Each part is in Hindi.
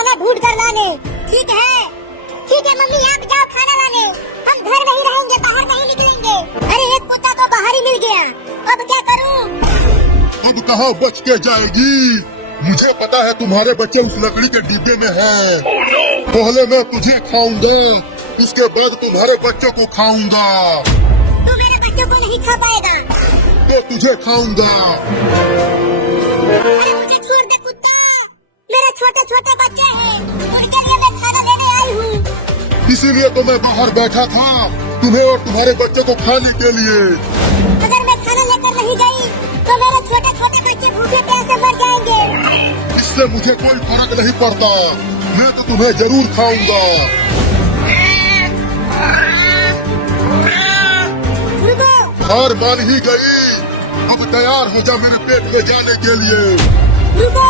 खाना ढूंढ कर लाने। ठीक है मम्मी, आप जाओ खाना लाने, हम घर नहीं रहेंगे, बाहर नहीं निकलेंगे। अरे एक कुत्ता तो बाहर ही मिल गया, अब क्या करूं? अब कहाँ बच के जाएगी? मुझे पता है तुम्हारे बच्चे उस लकड़ी के डिब्बे में हैं। पहले मैं तुझे खाऊंगा, इसके बाद तुम्हारे बच्चों को खाऊंगा। तू मेरे बच्चों को नहीं खा पाएगा। तो तुझे खाऊंगा। अरे मुझे छोड़ दे कुत्ता, मेरे छोटे छोटे बच्चे हैं, उनके लिए मैं खाना लेने आई हूँ। इसीलिए तो मैं बाहर बैठा था, तुम्हें और तुम्हारे बच्चे को खाने के लिए। अगर मैं खाना लेकर नहीं गई तो मेरे छोटे छोटे बच्चे भूखे प्यासे मर जाएंगे। इससे मुझे कोई फर्क नहीं पड़ता, मैं तो तुम्हें जरूर खाऊंगा। हार मान ही गई, अब तैयार हो जा मेरे पेट में जाने के लिए। रुको,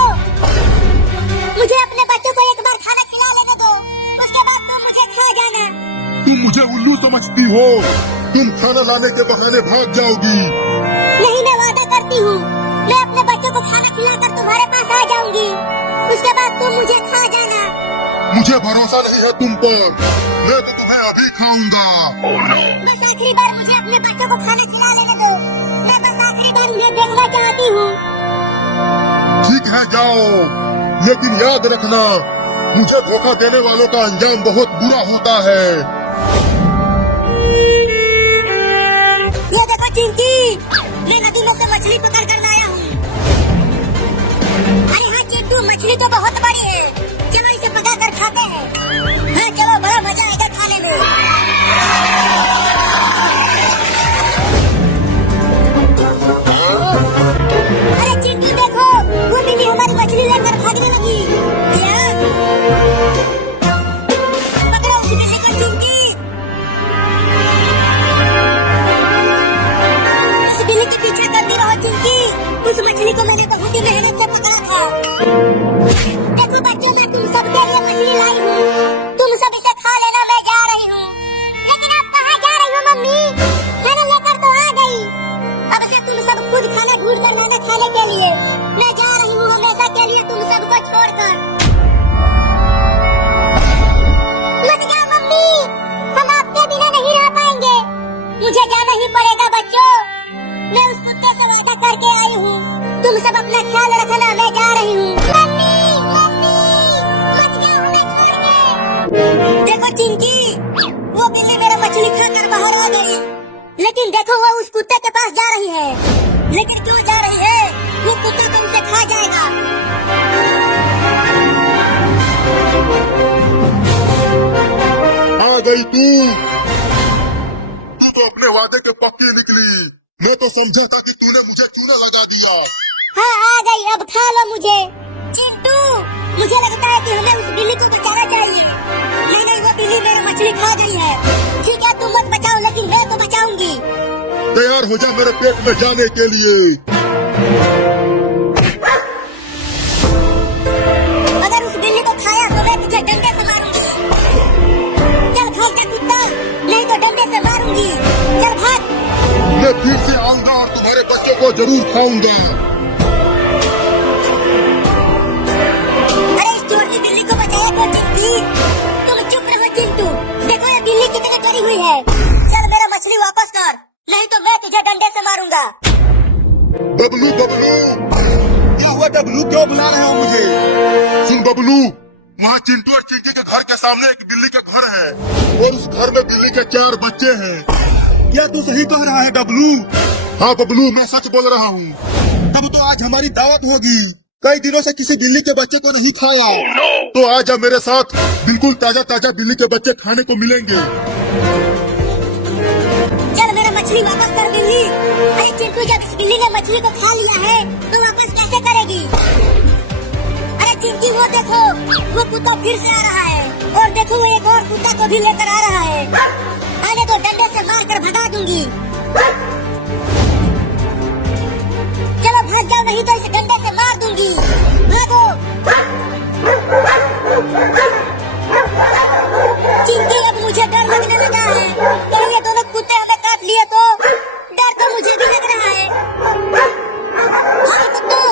मुझे अपने बच्चों को एक बार खाना खिला लेने दो, उसके बाद तुम मुझे खा जाना। तुम मुझे उल्लू समझती हो? तुम खाना लाने के बहाने भाग जाओगी। नहीं, मैं वादा करती हूँ, मैं अपने बच्चों को खाना खिलाकर तुम्हारे पास आ जाऊंगी, उसके बाद तुम मुझे खा जाना। मुझे भरोसा नहीं है तुम पर, मैं तो तुम्हें अभी खाऊंगा। बस आखिरी बार मुझे अपने बच्चों को खाना खिला लेने दो, मैं बस आखिरी बार उन्हें देखना चाहती हूँ। ठीक है जाओ, लेकिन याद रखना, मुझे धोखा देने वालों का अंजाम बहुत बुरा होता है। ये देखो चिंकी, मैं नदी में से मछली पकड़ कर लाया हूँ। अरे हाँ चिंटू, मछली तो बहुत बड़ी है, चलो इसे पका कर खाते हैं। हाँ चलो, बड़ा मजा आएगा खाने में। अरे चिंटू देखो, वो बिल्ली हमारी मछली लेकर भागने लगी। क्या? पकड़ो उस बिल्ली को चिंकी। उस बिल्ली के पीछे करती रहो चिंकी, उस मछली को मैंने बहुत ही मेहनत से पकड़ा था। देखो बच्चों, मैं तुम सबके लिए मछली लाई हूँ, तुम सब इसे खा लेना, मैं जा रही हूँ। लेकिन आप कहाँ जा रही हो मम्मी? खाना लेकर तो आ गई, अब से तुम सब खुद खाना ढूंढ कर लाना खाने के लिए। मैं जा रही हूँ हमेशा के लिए तुम सबको छोड़कर। मत जाओ मम्मी, हम आपके बिना नहीं रह पाएंगे, मुझे जाना ही पड़ेगा बच्चों। मैं उस कुत्ते से वादा करके आई हूँ, तुम सब अपना ख्याल रखना, मैं जा रही हूँ। मम्मी मम्मी, मत जाओ हमें छोड़ के। देखो चिंकी, वो बिल्ली मेरा मछली खाकर बाहर आ गई, लेकिन देखो वो उस कुत्ते के पास जा रही है। लेकिन क्यों जा रही है? वो कुत्ता तो उसे खा जाएगा। आ गई तू तो अपने वादे के पक्की निकली। मैं तो समझा था कि तूने मुझे चूना लगा दिया। हाँ आ गई, अब खा लो मुझे। चिंटू, मुझे लगता है कि हमें उस बिल्ली को बचाना चाहिए। नहीं, वो बिल्ली मेरी मछली खा गई है। ठीक है, तुम मत बचाओ, लेकिन मैं तो बचाऊंगी। तैयार हो जा मेरे पेट में जाने के लिए। अगर उस बिल्ली को खाया तो मैं तुझे डंडे से मारूंगी। चल भाग जा कुत्ता, नहीं तो डंडे से मारूंगी। चल भाग। मैं फिर से आऊंगा और तुम्हारे बच्चों को जरूर खाऊंगा। अरे इस चोर की बिल्ली को बचाया तो चिंटू। तुम चुप रहो चिंटू, देखो ये बिल्ली कितनी डरी हुई है। चल मेरा मछली वापस कर, नहीं तो मैं तुझे डंडे से मारूंगा। बबलू बबलू, क्या हुआ डबलू, क्यों बुला रहे हो मुझे? सुन बबलू, वहाँ चिंटू और चिंकी के घर के सामने एक बिल्ली का घर है और उस घर में बिल्ली के 4 बच्चे हैं। क्या तू सही कह रहा है डबलू? हाँ बबलू, मैं सच बोल रहा हूँ। तब तो आज हमारी दावत होगी। कई दिनों से किसी बिल्ली के बच्चे को नहीं खाया, तो आज मेरे साथ बिल्कुल ताजा ताजा बिल्ली के बच्चे खाने को मिलेंगे। चल मेरा मछली वापस कर बिल्ली। अरे चिंटू, जब इस बिल्ली ने मछली को खा लिया है तो वापस कैसे करेगी? अरे चिंकी, वो देखो, वो कुत्ता फिर से आ रहा है, और देखो वो एक और कुत्ता को भी लेकर आ रहा है। आने तो डंडे से मार कर भगा दूंगी। चलो भाग जाओ, नहीं तो इसे डंडे से मार दूंगी। भागो। चिंकी, अब मुझे डर लगने लगा है, तो ये दोनों कुत्ते हमें काट लिए तो डर तो मुझे भी लग रहा है। भागो कुत्तों,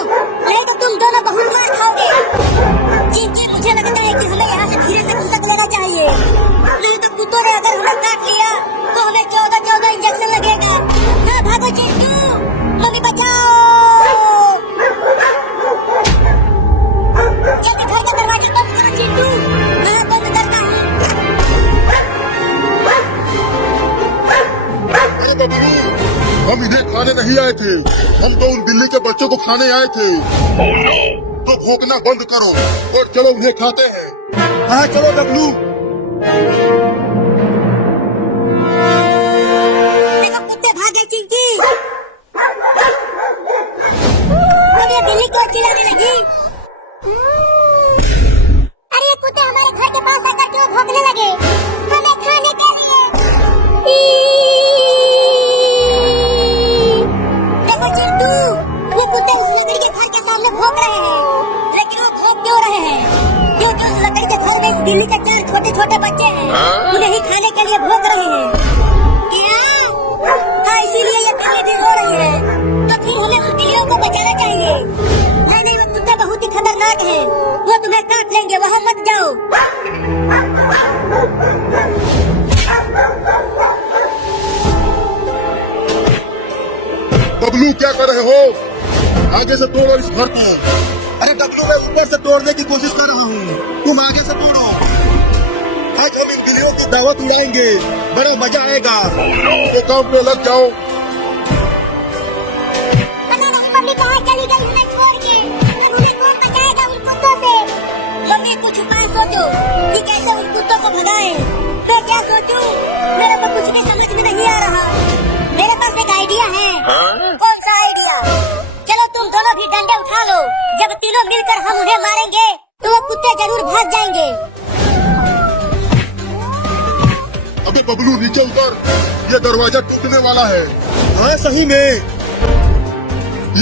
नहीं तो तुम दोनों बहुत मार खाओगे। चिंकी, मुझे लगता है गए थे। हम तो उन बिल्ली के बच्चों को खाने आए थे। तो भौंकना बंद करो और चलो उन्हें खाते हैं। हाँ चलो डब्लू। देखो कुत्ते भागे चिंकी। अब ये बिल्ली को चिल्लाने लगी। अरे ये कुत्ते हमारे घर के पास आकर क्यों भौंकने लगे? हमें खाने के लिए। देखो चिंटू, ये कुत्ते उस लकड़ी के घर के सामने भौंक रहे हैं। लेकिन वो भौंक क्यों रहे हैं? क्योंकि उस लकड़ी के घर में इस बिल्ली के 4 छोटे छोटे बच्चे हैं। उन्हें ही खाने के लिए भौंक रहे हैं। क्या? हाँ, इसीलिए ये बिल्ली भी रो रही है। तो फिर हमें उन बिल्लियों को बचाना चाहिए। नहीं, वो कुत्ते बहुत ही खतरनाक हैं। वो तुम्हें काट लेंगे, वहाँ मत जाओ। डब्लू क्या कर रहे हो? आगे से तोड़ो इस घर को। अरे डब्लू मैं ऊपर से तोड़ने की कोशिश कर रहा हूँ, तुम आगे से तोड़ो। आज हम इन बिल्लियों की दावत उड़ाएंगे, बड़ा मजा आएगा। तो काम पे लग जाओ। पता नहीं मम्मी कहाँ चली गई उन्हें छोड़ के। अब उन्हें कौन बचाएगा उन कुत्तों से? मम्मी कुछ उपाय सोचो कि कैसे उन कुत्तों को भगाएं। मैं क्या सोचूं? मेरे को कुछ भी समझ में नहीं आ रहा। मेरे पास एक आइडिया है। कौन सा आइडिया? चलो तुम दोनों भी डंडे उठा लो। जब तीनों मिलकर हम उन्हें मारेंगे तो वो कुत्ते जरूर भाग जाएंगे। अबे बबलू नीचे उतर, ये दरवाजा टूटने वाला है। हाँ सही में।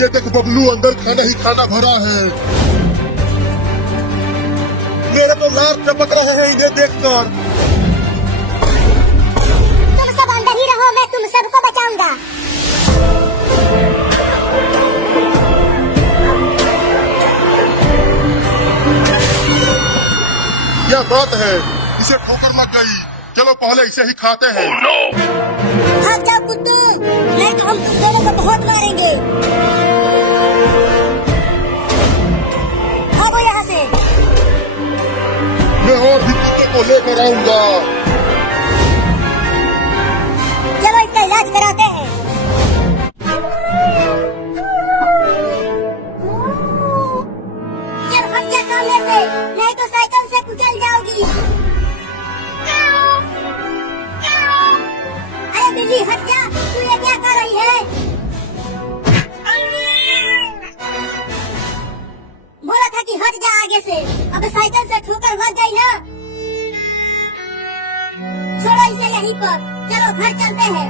ये देख बबलू, अंदर खाना ही खाना भरा है। मेरे तो लार टपक रहे हैं इन्हें देखकर। तुम सब अंदर ही रहो, मैं तुम सबको बचाऊंगा। क्या बात है, इसे ठोकर लग गई। चलो पहले इसे ही खाते हैं। भाग जाओ कुत्ते, नहीं तो हम तुम दोनों को बहुत मारेंगे। भागो यहाँ से। मैं और भी कुत्ते को लेकर आऊंगा। चलो इसका इलाज कराते हैं। चल हट जा सामने से, नहीं तो साइकिल से कुचल जाओगी। अरे बिल्ली हट जा, तू ये क्या कर रही है? बोला था कि हट जा आगे से। अब साइकिल से ठोकर लग गई ना। छोड़ो इसे यहीं पर, चलो घर चलते हैं।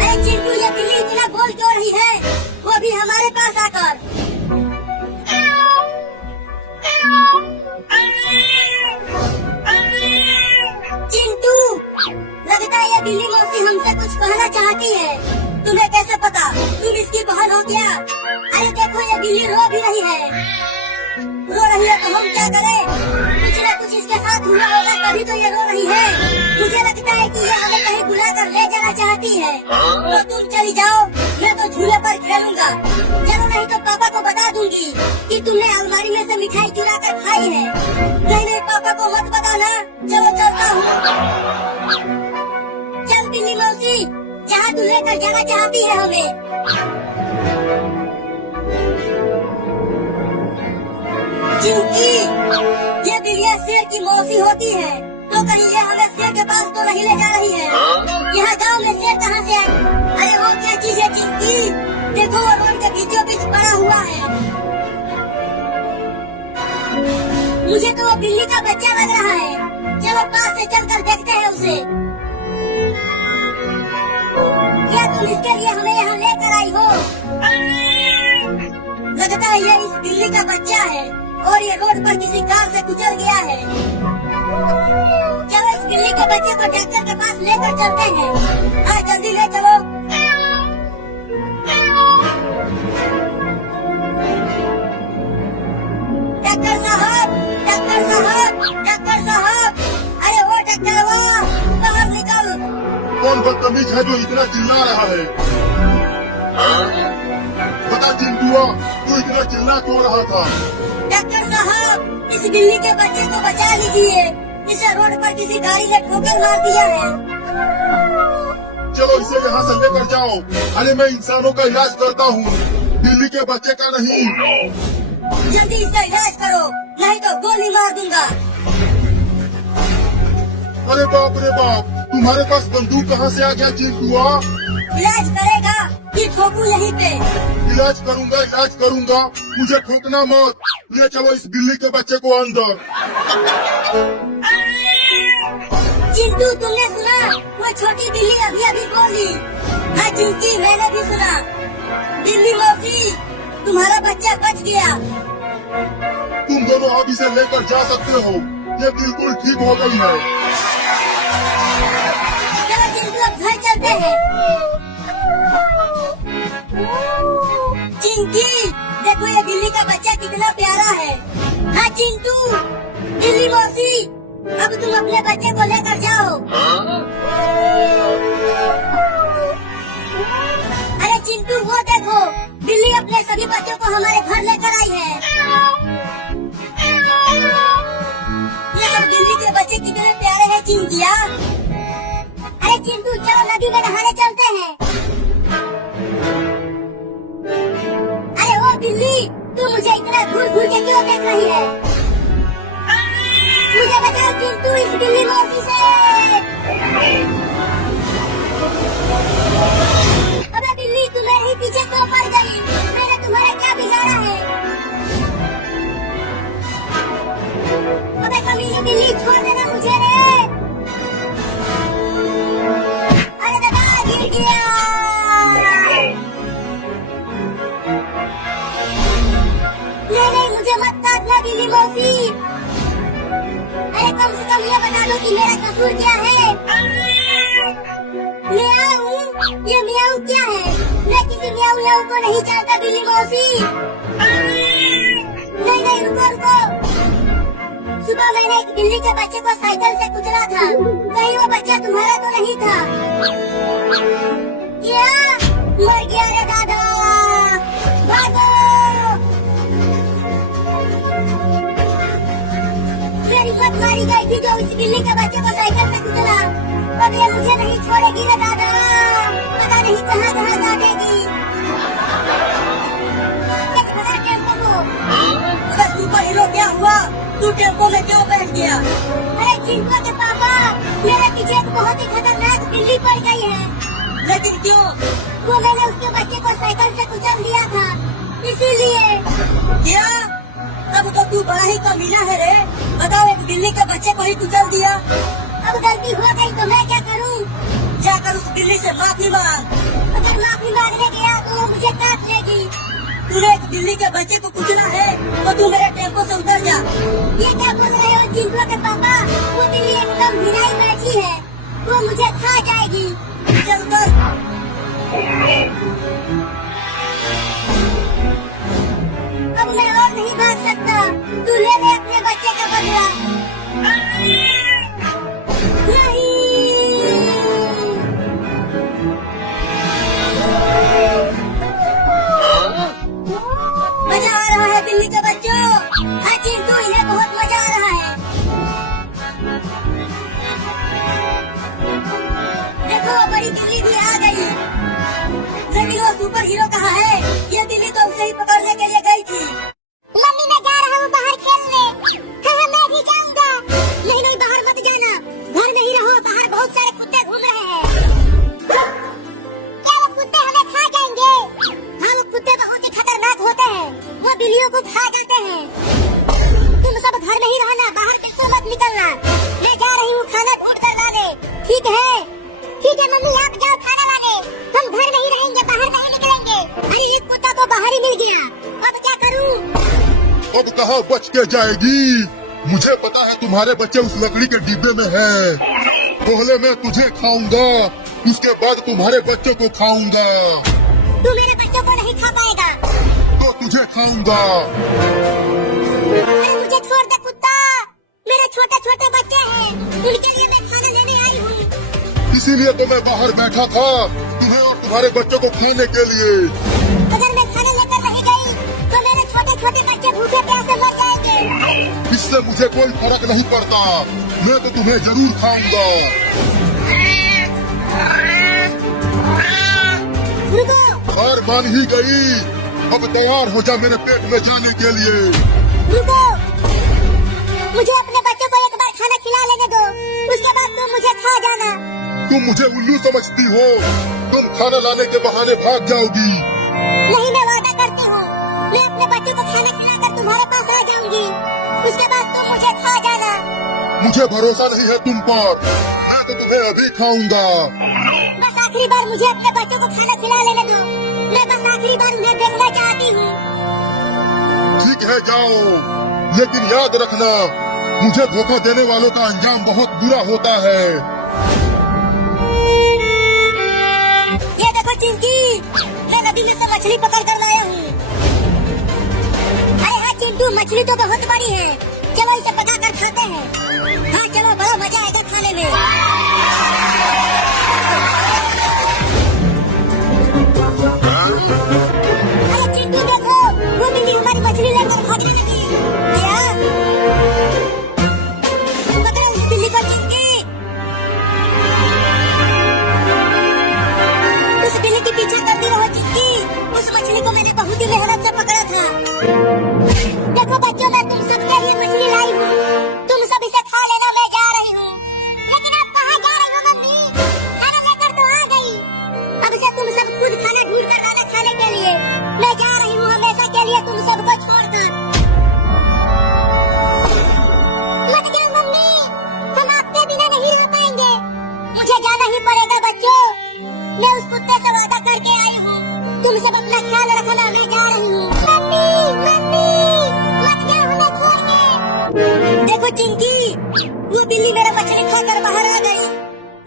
अरे चिंटू, ये बिल्ली इतना बोल क्यों रही है? वो भी हमारे पास आकर। चिंटू, लगता है ये बिल्ली मौसी हमसे कुछ कहना चाहती है। तुम्हें कैसे पता? तुम इसकी बहन हो क्या? अरे देखो ये बिल्ली रो भी रही है। रो रही है तो हम क्या करें? कुछ न कुछ इसके साथ हुआ होगा तभी तो ये रो रही है। मुझे लगता है कि ये हमें कहीं बुला कर ले जाना चाहती है। तो तुम चली जाओ, मैं तो झूले पर खेलूंगा। चलो नहीं तो पापा को बता दूंगी कि तुमने अलमारी में से मिठाई चुरा कर खाई है। नहीं पापा को मत बताना। चलो चलता हूँ। चल बिल्ली मौसी, जहाँ तू लेकर जाना चाहती है हमें। चिंकी, ये बिल्लियाँ शेर की मौसी होती है, तो कहीं ये हमें शेर के पास तो नहीं ले जा रही है। यहाँ गांव में शेर कहाँ से आए? अरे वो क्या चीज है चिंकी? देखो वो रोड के बीचों बीच पड़ा हुआ है। मुझे तो वो बिल्ली का बच्चा लग रहा है। चलो पास से चलकर देखते हैं उसे। क्या तुम इसके लिए हमें यहाँ लेकर आई हो? लगता है ये इस बिल्ली का बच्चा है और ये रोड पर किसी कार से गुजर गया है। चलो इस बिल्ली के बच्चे को डॉक्टर के पास लेकर चलते हैं। हाँ जल्दी ले चलो। डॉक्टर साहब, डॉक्टर साहब, डॉक्टर साहब, अरे वो डॉक्टर बाहर निकल। कौन बदतमीज है जो इतना चिल्ला रहा है? बता चिंटुआ, तू इतना चिल्ला क्यों रहा था? डॉक्टर साहब, इस बिल्ली के बच्चे को बचा लीजिए। इसे रोड पर किसी गाड़ी ने ठोकर मार दिया है। चलो इसे यहाँ से लेकर जाओ। अरे मैं इंसानों का इलाज करता हूँ, बिल्ली के बच्चे का नहीं। जल्दी इसका इलाज करो, नहीं तो गोली मार दूंगा। अरे बाप रे बाप, तुम्हारे पास बंदूक कहाँ से आ गया चिंटुआ? इलाज करेगा कि ठोकू यहीं पे? इलाज करूंगा, मुझे ठोकना मत। ले चलो इस बिल्ली के बच्चे को अंदर। चिंटू, तुमने सुना? वो छोटी बिल्ली अभी अभी बोली। हाँ चिंकी, मैंने भी सुना। बिल्ली मौसी, तुम्हारा बच्चा बच गया। तुम दोनों अब इसे लेकर जा सकते हो, ये बिल्कुल ठीक हो गई है। चलो चिंटू, अब घर चलते हैं। चिंकी, देखो ये बिल्ली का बच्चा कितना प्यारा है। हाँ चिंटू, बिल्ली मौसी, अब तुम अपने बच्चे को लेकर जाओ। अरे चिंटू, वो देखो, बिल्ली अपने सभी बच्चों को हमारे घर लेकर आई है। ये सब बिल्ली के बच्चे कितने प्यारे हैं चिंकिया। अरे चिंटू, चलो नदी में नहाने चलते हैं। अरे वो बिल्ली, तू मुझे इतना घूर घूर के क्यों देख रही है? मुझे बचाओ चिंटू, इस बिल्ली मौसी से। अबे बिल्ली, तू मेरे ही पीछे क्यों पड़ गई? मैंने तुम्हारा क्या बिगाड़ा है? अबे कमीनी बिल्ली, छोड़ देना मुझे रे। अरे दादा, गिर गया। नहीं, मुझे मत काटना बिल्ली मौसी। अरे कम से कम ये बता दो कि मेरा कसूर क्या है? मियाऊ, ये मियाऊ क्या है? मैं किसी मियाऊ को नहीं जानता बिल्ली मौसी। नहीं, रुको। सुबह मैंने एक बिल्ली के बच्चे को साइकिल से कुचला था। कहीं वो बच्चा तुम्हारा तो नहीं था? क्या? मर गया रे दादा, भागो। मेरी हिम्मत मारी गई थी जो इस बिल्ली के बच्चे को साइकिल से कुचला। अब ये मुझे नहीं छोड़ेगी रे दादा, पता नहीं कहाँ काटेगी। टेम्पो को। अरे सुपर हीरो, क्या हुआ? तू टेम्पो में क्यों बैठ गया? अरे चिंटू के पापा, मेरे पीछे एक बहुत ही खतरनाक बिल्ली पड़ गई है। लेकिन क्यों? वो मैंने उसके बच्चे को साइकिल से कुचल दिया था, इसीलिए। क्या? अब तो तू बड़ा ही कमीना है रे। बताओ, एक बिल्ली के बच्चे को ही कुचल दिया। अब गलती हो गई तो मैं क्या करूं? जाकर उस बिल्ली से माफी मांग। अगर माफी मांगने गया तो वो मुझे काट लेगी। तूने एक बिल्ली के बच्चे को कुचला है तो तू मेरे टेम्पो से उतर जा। ये क्या बोल रहे हो चिंटू के पापा? वो बिल्ली एकदम भिनाई बैठी है, वो मुझे खा जाएगी। चल उतर। अब मैं और नहीं भाग सकता। तू ले ले अपने बच्चे का बदला। नहीं। मजा आ रहा है बिल्ली के बच्चों। हाँ चिंटू, इन्हें बहुत मजा आ रहा है। देखो, बड़ी बिल्ली भी आ गई। लेकिन वो सुपर हीरो कहाँ है? ये बिल्ली तो उसे ही पकड़ने के लिए गई थी। मम्मी, मैं जा रहा हूँ बाहर खेलने। हाँ, मैं भी जाऊंगा। नहीं, बाहर मत जाना, घर में ही रहो। बाहर बहुत सारे कुत्ते घूम रहे हैं। क्या वो कुत्ते हमें खा जाएंगे? हाँ, वो कुत्ते बहुत ही खतरनाक होते हैं, वो बिल्लियों को खा जाते हैं। तुम सब घर में ही रहना, बाहर बिल्कुल मत निकलना। मैं जा रही हूँ खाना ढूंढ कर लाने। ठीक है मम्मी, आप जाओ खाना लाने। हम घर में ही रहेंगे, बाहर नहीं निकलेंगे। अरे एक कुत्ता तो बाहर ही मिल गया, अब क्या करूँ? अब कहाँ बच के जाएगी? मुझे पता है तुम्हारे बच्चे उस लकड़ी के डिब्बे में हैं। पहले मैं तुझे खाऊंगा, उसके बाद तुम्हारे बच्चों को खाऊंगा। तू मेरे बच्चों को नहीं खा पाएगा। तो तुझे खाऊंगा। अरे मुझे छोड़ दे कुत्ता, मेरे छोटे छोटे बच्चे हैं, उनके लिए मैं खाना लेने आई हूँ। इसीलिए तो मैं बाहर बैठा था, तुम्हें और तुम्हारे बच्चों को खाने के लिए। अगर मैं खाना लेकर नहीं गई तो मेरे छोटे छोटे बच्चे भूखे प्यासे मर जाएंगे। इससे मुझे कोई फर्क नहीं पड़ता, मैं तो तुम्हें जरूर खाऊंगा। रुको। हार मान ही गई, अब तैयार हो जा मेरे पेट में जाने के लिए। रुको, मुझे अपने बच्चों को एक बार खाना खिला लेने दो, उसके बाद तुम मुझे खा जाना। तुम मुझे उल्लू समझती हो? तुम खाना लाने के बहाने भाग जाओगी। नहीं, मैं वादा करती हूँ, मैं अपने बच्चों को खाना खिलाकर तुम्हारे पास आ जाऊंगी, उसके बाद तुम मुझे खा जाना। मुझे भरोसा नहीं है तुम पर, मैं तो तुम्हें अभी खाऊंगा। बस आखिरी बार मुझे अपने बच्चों को खाना खिला लेने दो, मैं बस आखिरी बार उन्हें देखना चाहती हूँ। ठीक है जाओ, लेकिन याद रखना, मुझे धोखा देने वालों का अंजाम बहुत बुरा होता है। ये देखो चिंकी, मैं नदी में से मछली पकड़ कर लाया हूँ। अरे हाँ चिंटू, मछली तो बहुत बड़ी है, चलो इसे पका कर खाते हैं। हाँ चलो, बड़ा मजा आएगा खाने में। अरे चिंटू देखो, वो बिल्ली हमारी मछली लेकर भागने लगी। क्या? पकड़ो उस बिल्ली को चिंकी। उस बिल्ली के पीछे करती रहो चिंकी, उस मछली को मैंने बहुत ही मेहनत से पकड़ा था। देखो बच्चों, मैं तुम सबके लिए मछली लाई हूँ, तुम सब इसे खा लेना, मैं जा रही हूँ। लेकिन आप कहाँ जा रही हो मम्मी? खाना लेकर तो आ गई, अब से तुम सब खुद खाना ढूंढ कर लाना खाने के लिए। मैं जा रही हूँ हमेशा के लिए तुम सबको छोड़कर। मत जाओ मम्मी, हम आपके बिना नहीं रह पाएंगे, मुझे जाना ही पड़ेगा बच्चों। मैं उस कुत्ते से वादा करके आई हूँ, तुम सब अपना ख्याल रखना, मैं जा रही हूँ। मम्मी मम्मी, मत जाओ हमें छोड़ के। देखो चिंकी, वो बिल्ली मेरा मछली खाकर बाहर आ गई,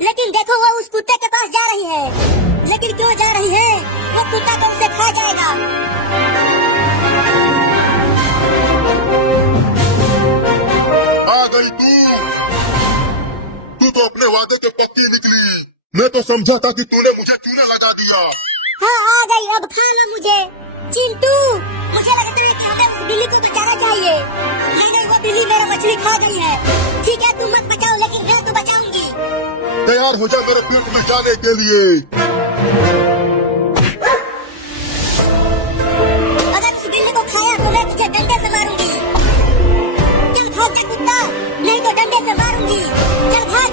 लेकिन देखो वो उस कुत्ते के पास जा रही है। लेकिन क्यों जा रही है? वो कुत्ता तो उसे खा जाएगा। आ गई तू तो अपने वादे के पक्की निकली। मैं तो समझा था कि तूने मुझे चूने लगा दिया। हाँ आ गई, अब खाना मुझे। चिंटू, मुझे लगता है कि हमें उस बिल्ली को बचाना चाहिए। नहीं, वो बिल्ली मेरा मछली खा गई है। ठीक है, तुम मत बचाओ, लेकिन मैं तो बचाऊंगी। तैयार हो जा मेरे पेट में जाने के लिए। अगर उस बिल्ली को खाया तो मैं तुझे डंडे से मारूंगी। चल भाग जा कुत्ता, नहीं तो डंडे से मारूंगी। चल भाग।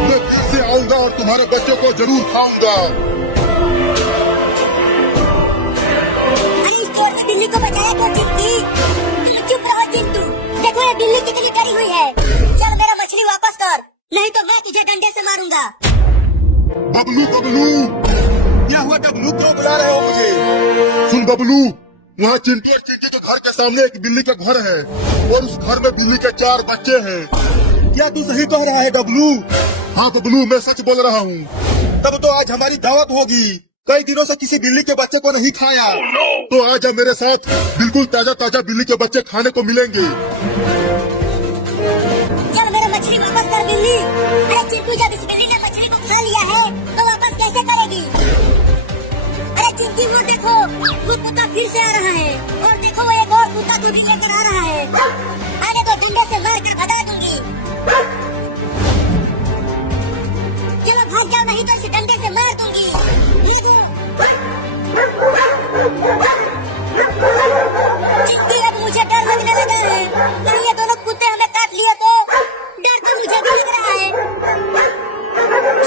मैं फिर से आऊंगा और तुम्हारे बच्चों को जरूर खाऊंगा। अरे इस चोर ने बिल्ली को बचाया तो चिंकी। तुम चुप रहो चिंटू, देखो ये बिल्ली कितनी डरी हुई है। चल मेरा मछली वापस कर, नहीं तो मैं तुझे डंडे से मारूंगा। बबलू बबलू, क्या हुआ डबलू, क्यों बुला रहे हो मुझे? सुन बबलू, वहाँ चिंटू और चिंटी के घर के सामने एक बिल्ली का घर है और उस घर में बिल्ली के 4 बच्चे हैं। क्या तू सही कह रहा है डबलू? हाँ बबलू, मैं सच बोल रहा हूँ। तब तो आज हमारी दावत होगी। कई दिनों से किसी बिल्ली के बच्चे को नहीं खाया। तो आज मेरे साथ बिल्कुल ताजा ताजा बिल्ली के बच्चे खाने को मिलेंगे। चल मेरा मछली वापस कर बिल्ली। अरे चिंटू, जब इस बिल्ली ने मछली को खा लिया है तो वापस कैसे करेगी? अरे चिंटी, वो देखो, वो कुत्ता फिर से आ रहा है, और देखो वो एक और कुत्ता को भी लेकर आ रहा है। आने तो डंडे से मार कर भगा दूंगी। चलो भाग जाओ, नहीं तो इसे डंडे से मार दूंगी। चिंटी, अब मुझे डर लगने लगा है, कहीं ये दोनों कुत्ते हमें काट लिए तो। डर तो मुझे भी लग रहा है।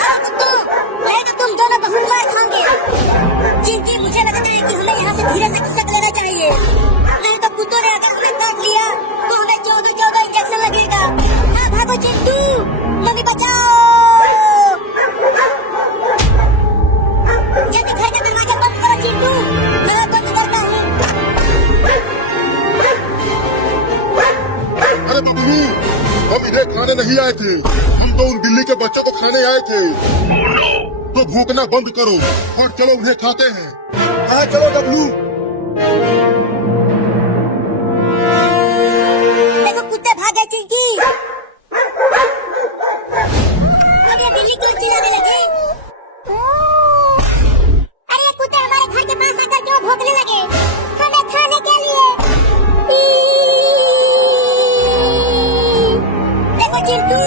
हाँ कुत्तों, नहीं तो तुम दोनों बहुत मार खाओगे। चिंटी, मुझे लगता है कि हमें यहाँ से धीरे से खिसक लेना चाहिए, नहीं तो कुत्तों ने अगर हमें काट लिया तो हमें 14 इंजेक्शन लगेगा। हाँ भागो चिंटू, मम्मी बचाओ। जल्दी घर का दरवाजा बंद करो चिंटू, मैं बंद करता हूँ। अरे बबलू, हम इन्हें खाने नहीं आए थे, हम तो उन बिल्ली के बच्चों को खाने आए थे। तो भूखना बंद करो और चलो उन्हें खाते हैं। हाँ चलो डबलू। देखो कुत्ते भागे चिंकी। अब ये बिल्ली क्यों चिल्लाने लगे? अरे ये कुत्ते हमारे घर के पास आकर क्यों भौंकने लगे? हमें खाने के लिए। देखो चिंटू,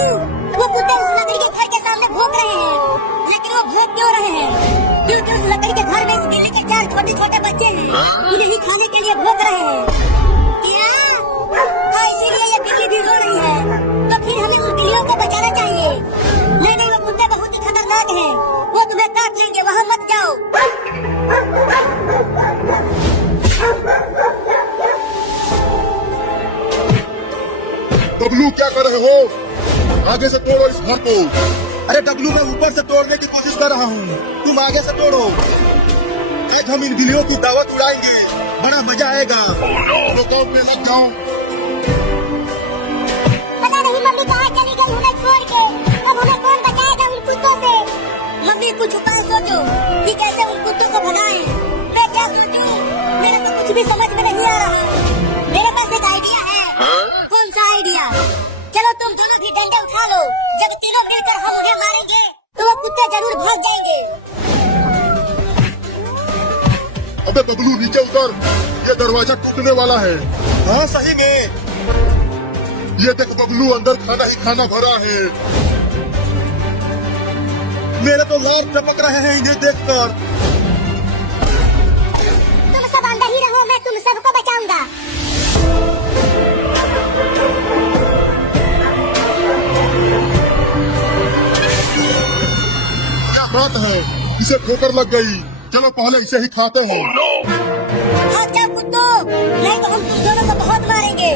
मुझे ही खाने के लिए भोग रहे हैं। क्या? हाँ, इसीलिए ये बिल्ली भी रो रही है। तो फिर हमें उन बिल्लियों को बचाना चाहिए। नहीं नहीं, वो कुत्ते बहुत ही खतरनाक हैं। वो तुम्हें काट लेंगे, वहाँ मत जाओ। डब्लू क्या कर रहे हो? आगे से तोड़ो इस घर को। अरे डब्लू, मैं ऊपर से तोड़ने की कोशिश कर रहा हूँ, तुम आगे से तोड़ो। आज हम इन बिल्लियों की दावत उड़ाएंगे, बड़ा मजा आएगा। लुकआउट में लग जाओ। पता नहीं मम्मी कहाँ चली गई उन्हें छोड़ के। अब हमें कौन बचाएगा उन कुत्तों से? मम्मी कुछ उपाय सोचो कि कैसे उन कुत्तों को भगाएं। मैं क्या सोचूं? मेरे को कुछ भी समझ में नहीं आ रहा। मेरे पास एक आइडिया है। कौन सा आइडिया? चलो तुम दोनों भी डंडे उठा लो। जब तीनों मिलकर हम उन्हें मारेंगे तो वो कुत्ते जरूर भाग जाएंगे। अबे डब्लू, नीचे उतर, ये दरवाजा टूटने वाला है। हाँ सही में। ये देख बबलू, अंदर खाना ही खाना भरा है। मेरे तो लार टपक रहे हैं इन्हें देखकर। तुम सब अंदर ही रहो, मैं तुम सबको बचाऊंगा। क्या बात है, इसे ठोकर लग गई। चलो पहले इसे ही खाते हैं। भाग जाओ कुत्तों, नहीं तो हम तुम दोनों को बहुत मारेंगे।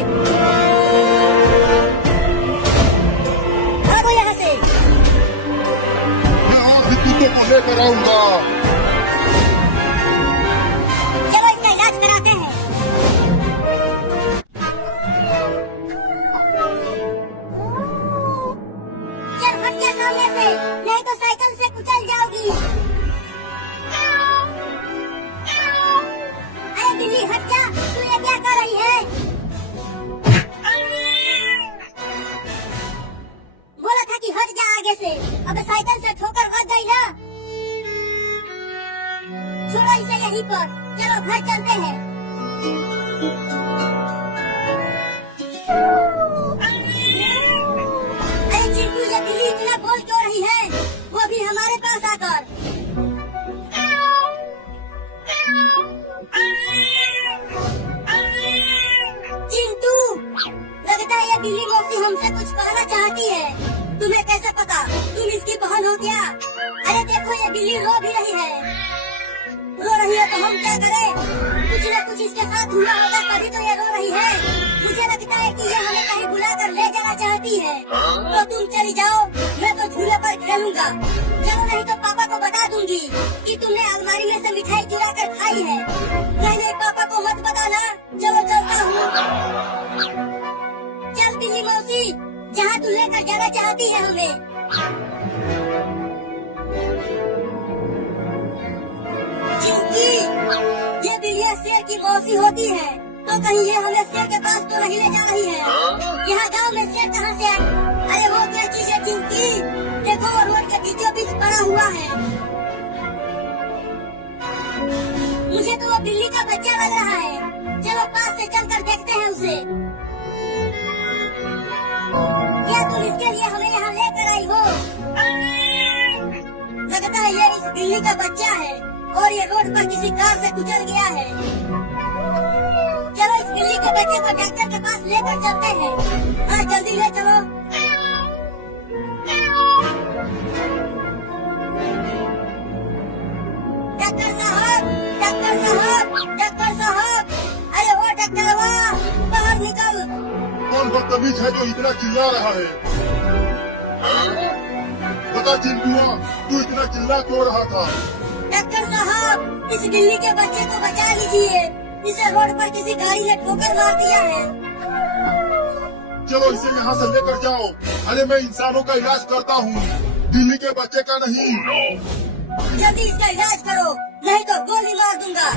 भागो यहाँ से। मैं और भी कुत्तों को लेकर आऊंगा। चलो इसका इलाज कराते हैं। चल हट जा सामने से, नहीं तो साइकिल से कुचल जाओगी। अरे बिल्ली हट जा, तू ये क्या कर रही है? बोला था कि हट जा आगे से। अब साइकिल से ठोकर लग गई ना। छोड़ो इसे यहीं पर, चलो घर चलते हैं। अरे चिंटू, ये बिल्ली इतना बोल क्यों रही है? वो भी हमारे पास आकर। चिंटू, लगता है ये बिल्ली मौसी हमसे कुछ कहना चाहती है। तुम्हें कैसे पता? तुम इसकी बहन हो क्या? अरे देखो, ये बिल्ली रो भी रही है। रो रही है तो हम क्या करें? कुछ न कुछ इसके साथ हुआ होगा, तभी तो ये रो रही है। मुझे लगता है कि ये हमें कहीं बुलाकर ले जाना चाहती है। तो तुम चली जाओ, मैं तो झूले पर खेलूंगा। चलो, नहीं तो पापा को बता दूंगी कि तुमने अलमारी में से मिठाई चुरा कर खाई है। नहीं नहीं, पापा को मत बताना। चलो चलता हूँ। चल बिल्ली मौसी, जहाँ तू लेकर जाना चाहती है हमें। चिंकी, ये बिल्लियाँ शेर की मौसी होती है, तो कहीं ये हमें शेर के पास तो नहीं ले जा रही है। यहाँ गांव में शेर कहाँ से आए? अरे वो क्या चीज है चिंकी? देखो, वो रोड के बीचों बीच पड़ा हुआ है। मुझे तो वो बिल्ली का बच्चा लग रहा है। चलो पास से चलकर देखते हैं उसे। क्या तुम इसके लिए हमें यहाँ लेकर आई हो? लगता है ये इस बिल्ली का बच्चा है और ये रोड पर किसी कार से गुजर गया है। चलो इस बिल्ली के बच्चे को डॉक्टर के पास लेकर चलते हैं। हाँ, जल्दी ले चलो। डॉक्टर साहब, डॉक्टर साहब, डॉक्टर साहब, अरे वो डॉक्टर, बाहर निकल। कौन बदतमीज है जो इतना चिल्ला रहा है? बता चिंटुआ, तू इतना चिल्ला क्यों रहा था? डॉक्टर साहब, इस बिल्ली के बच्चे को बचा लीजिए। इसे रोड पर किसी गाड़ी ने ठोकर मार दिया है। चलो इसे यहाँ से लेकर जाओ। अरे मैं इंसानों का इलाज करता हूँ, बिल्ली के बच्चे का नहीं। जल्दी इसका इलाज करो, नहीं तो गोली मार दूंगा।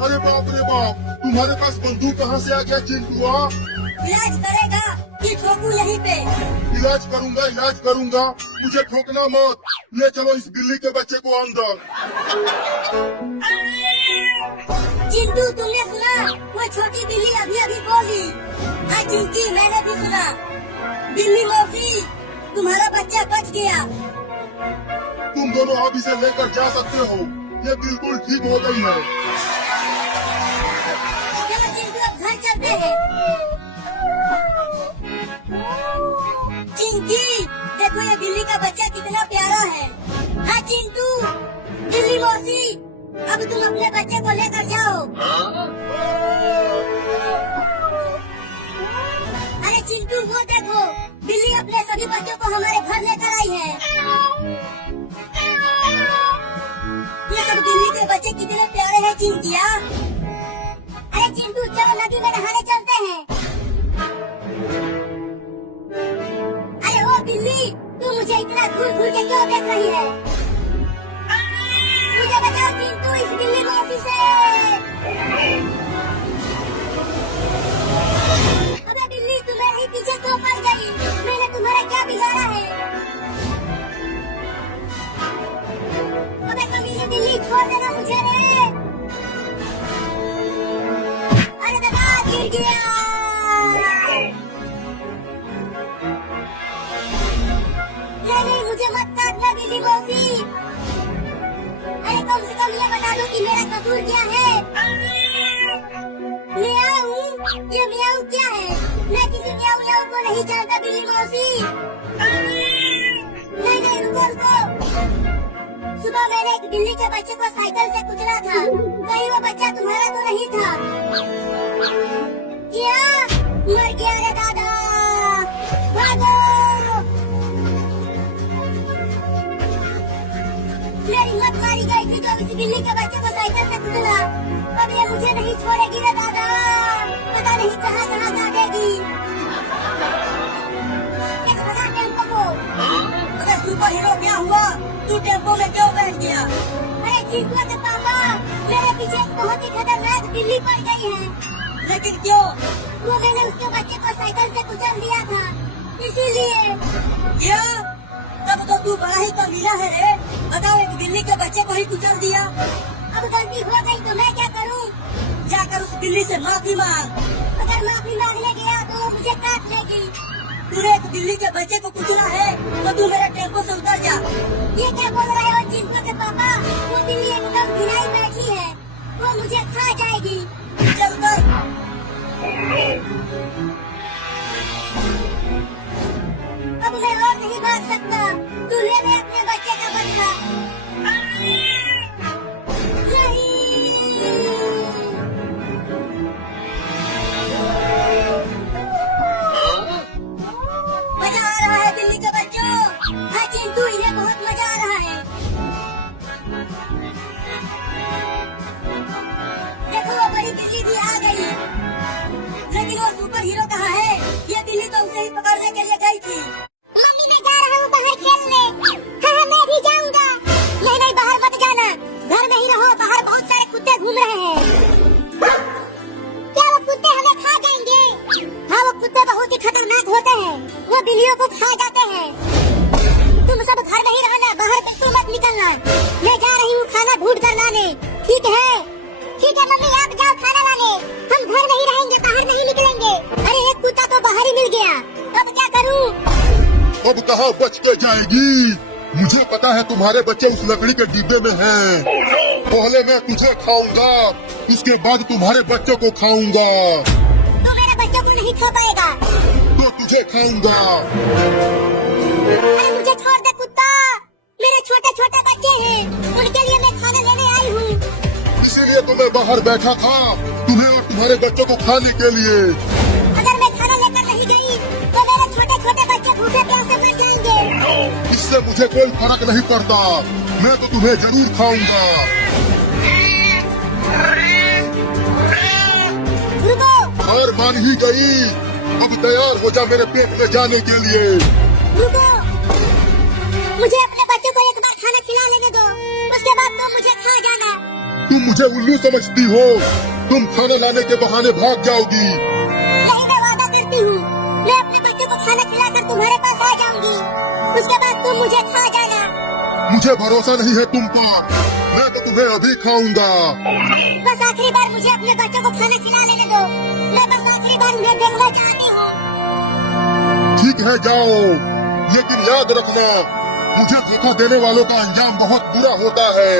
अरे बाप रे बाप, तुम्हारे पास बंदूक कहाँ से आ गया चिंटुआ? इलाज करेगा कि ठोकूं यहीं पे? इलाज करूंगा, इलाज करूंगा, मुझे ठोकना मत। ले चलो इस बिल्ली के बच्चे को अंदर। चिंटू, तुमने सुना? वो छोटी बिल्ली अभी अभी बोली। हाँ चिंकी, मैंने भी सुना। बिल्ली मौसी, तुम्हारा बच्चा बच गया। तुम दोनों अब इसे लेकर जा सकते हो। ये बिल्कुल ठीक हो गई है। चलो चिंटू अब घर चलते हैं। चिंकी देखो ये बिल्ली का बच्चा कितना प्यारा है। हाँ चिंटू, बिल्ली मौसी अब तुम अपने बच्चे को लेकर जाओ। अरे चिंटू वो देखो, बिल्ली अपने सभी बच्चों को हमारे घर लेकर आई है। ये सब बिल्ली के बच्चे कितने प्यारे हैं चिंकिया। अरे चिंटू चलो नदी में नहाने चलते हैं। अरे ओ बिल्ली, तू मुझे इतना घूर घूर के क्यों देख रही है? मुझे बचाओ चिंटू इस बिल्ली मौसी से। अबे बिल्ली तू मेरे ही पीछे क्यों पड़ गई? मैंने तुम्हारा क्या बिगाड़ा है? अबे कमीने बिल्ली छोड़ देना मुझे रे। अरे दादा गिर गया। नहीं मुझे मत काटना बिल्ली मौसी। अरे कम से कम ये बता दो कि मेरा कसूर क्या है? मियाऊ, ये मियाऊ क्या है? मैं किसी मियाऊ मियाऊ को नहीं जानता बिल्ली मौसी। नहीं रुको रुको। सुबह मैंने एक बिल्ली के बच्चे को साइकिल से कुचला था। कहीं वो बच्चा तुम्हारा तो नहीं था? क्या? मर गया रे दादा, भागो। मेरी मत मारी गई थी तो इस बिल्ली के बच्चे को साइकिल से कुचला। अब ये मुझे नहीं छोड़ेगी रे दादा, पता नहीं कहाँ कहाँ काटेगी। बता टेम्पो को। अरे सुपर हीरो क्या हुआ? तू टेम्पो में क्यों बैठ गया? अरे चिंटू के पापा, मेरे पीछे एक बहुत ही खतरनाक बिल्ली पड़ गई है। लेकिन क्यों? वो मैंने उसके बच्चे को साइकिल से कुचल दिया था, इसीलिए। क्या? तब तो तू बड़ा ही कमीना है रे। बताओ एक बिल्ली के बच्चे को ही कुचल दिया। अब गलती हो गई तो मैं क्या करूं? जाकर उस बिल्ली से माफी मांग। अगर माफी मांगने गया तो वो मुझे काट लेगी। तूने एक बिल्ली के बच्चे को कुचला है तो तू मेरे टेम्पो से उतर जा। ये क्या बोल रहे हो चिंटू के पापा? वो बिल्ली एकदम घिनाई बैठी है, वो मुझे खा जाएगी। चल उतर। अब मैं और नहीं भाग सकता। तू ले ले अपने बच्चे का बदला। नहीं। मजा आ रहा है बिल्ली के बच्चों। हाँ चिंटू, इन्हें बहुत मजा आ रहा है। देखो वो बड़ी बिल्ली भी आ गई, लेकिन वो सुपर हीरो कहाँ है? ये बिल्ली तो उसे ही पकड़ने के लिए गई थी। मम्मी मैं जा रहा हूँ बाहर खेलने। हाँ मैं भी जाऊँगा। नहीं बाहर मत जाना, घर में ही रहो। बाहर बहुत सारे कुत्ते घूम रहे हैं। क्या वो कुत्ते हमें खा जाएंगे? हाँ वो कुत्ते बहुत ही खतरनाक होते हैं, वो बिल्लियों को खा जाते हैं। तुम सब घर में ही रहना, बाहर बिल्कुल मत निकलना। मैं जा रही हूँ खाना ढूंढ कर लाने। ठीक है? ठीक है मम्मी, आप जाओ खाना लाने। हम घर नहीं रहेंगे, बाहर नहीं निकलेंगे। अरे एक कुत्ता तो बाहर ही मिल गया, अब क्या करूँ? अब कहाँ बच के जाएगी? मुझे पता है तुम्हारे बच्चे उस लकड़ी के डिब्बे में हैं। पहले मैं तुझे खाऊंगा, उसके बाद तुम्हारे बच्चों को खाऊंगा। तो मेरे बच्चों को नहीं खा पाएगा तो तुझे खाऊंगा। अरे मुझे छोड़ दे कुत्ता, मेरे छोटे छोटे बच्चे हैं, उनके लिए मैं खाना लेने आई हूँ। इसीलिए तो मैं बाहर बैठा था, तुम्हें और तुम्हारे बच्चों को खाने के लिए। अगर मैं खाना लेकर नहीं गई तो मेरे छोटे छोटे बच्चे भूखे प्यासे मर जाएंगे। इससे मुझे कोई फर्क नहीं पड़ता, मैं तो तुम्हें जरूर खाऊंगा। रुको। हार मान ही गई, अब तैयार हो जा मेरे पेट में जाने के लिए। रुको, मुझे अपने बच्चों को एक बार खाना खिला लेने दो, उसके बाद तुम मुझे खा जाना। तुम मुझे उल्लू समझती हो? तुम खाना लाने के बहाने भाग जाओगी। नहीं मैं वादा करती हूँ, मैं अपने बच्चों को खाना खिलाकर तुम्हारे पास आ जाऊंगी, उसके बाद तुम मुझे खा जाना। मुझे भरोसा नहीं है तुम पर, मैं तो तुम्हें अभी खाऊंगा। बस आखिरी बार मुझे अपने बच्चों को खाना खिला लेने दो, मैं बस आखिरी बार उन्हें देखना चाहती हूँ। ठीक है जाओ, लेकिन याद रखना, मुझे धोखा देने वालों का अंजाम बहुत बुरा होता है।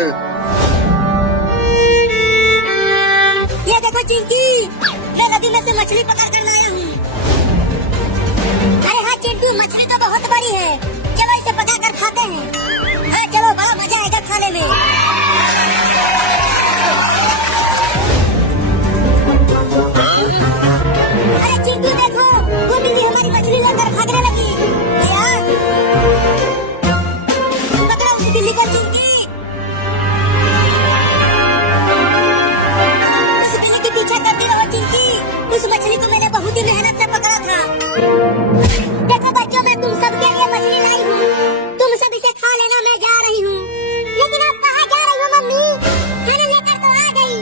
मछली पकड़ कर लाया हूँ। अरे हाँ चिंटू, मछली तो बहुत बड़ी है, चलो इसे पका कर खाते हैं। हाँ चलो, बड़ा मजा आएगा खाने में। अरे चिंटू देखो, वो बिल्ली हमारी मछली लेकर भागने लगी। यार पकड़ो उस बिल्ली को चिंकी। उस बिल्ली के पीछे करती रहो चिंकी। उस मछली को मैंने बहुत ही मेहनत से पकड़ा था। देखो बच्चों, मैं तुम सबके लिए मछली लाई हूँ, तुम सब इसे खा लेना, मैं जा रही हूँ। लेकिन आप कहाँ जा रही हो मम्मी? खाना लेकर तो आ गई,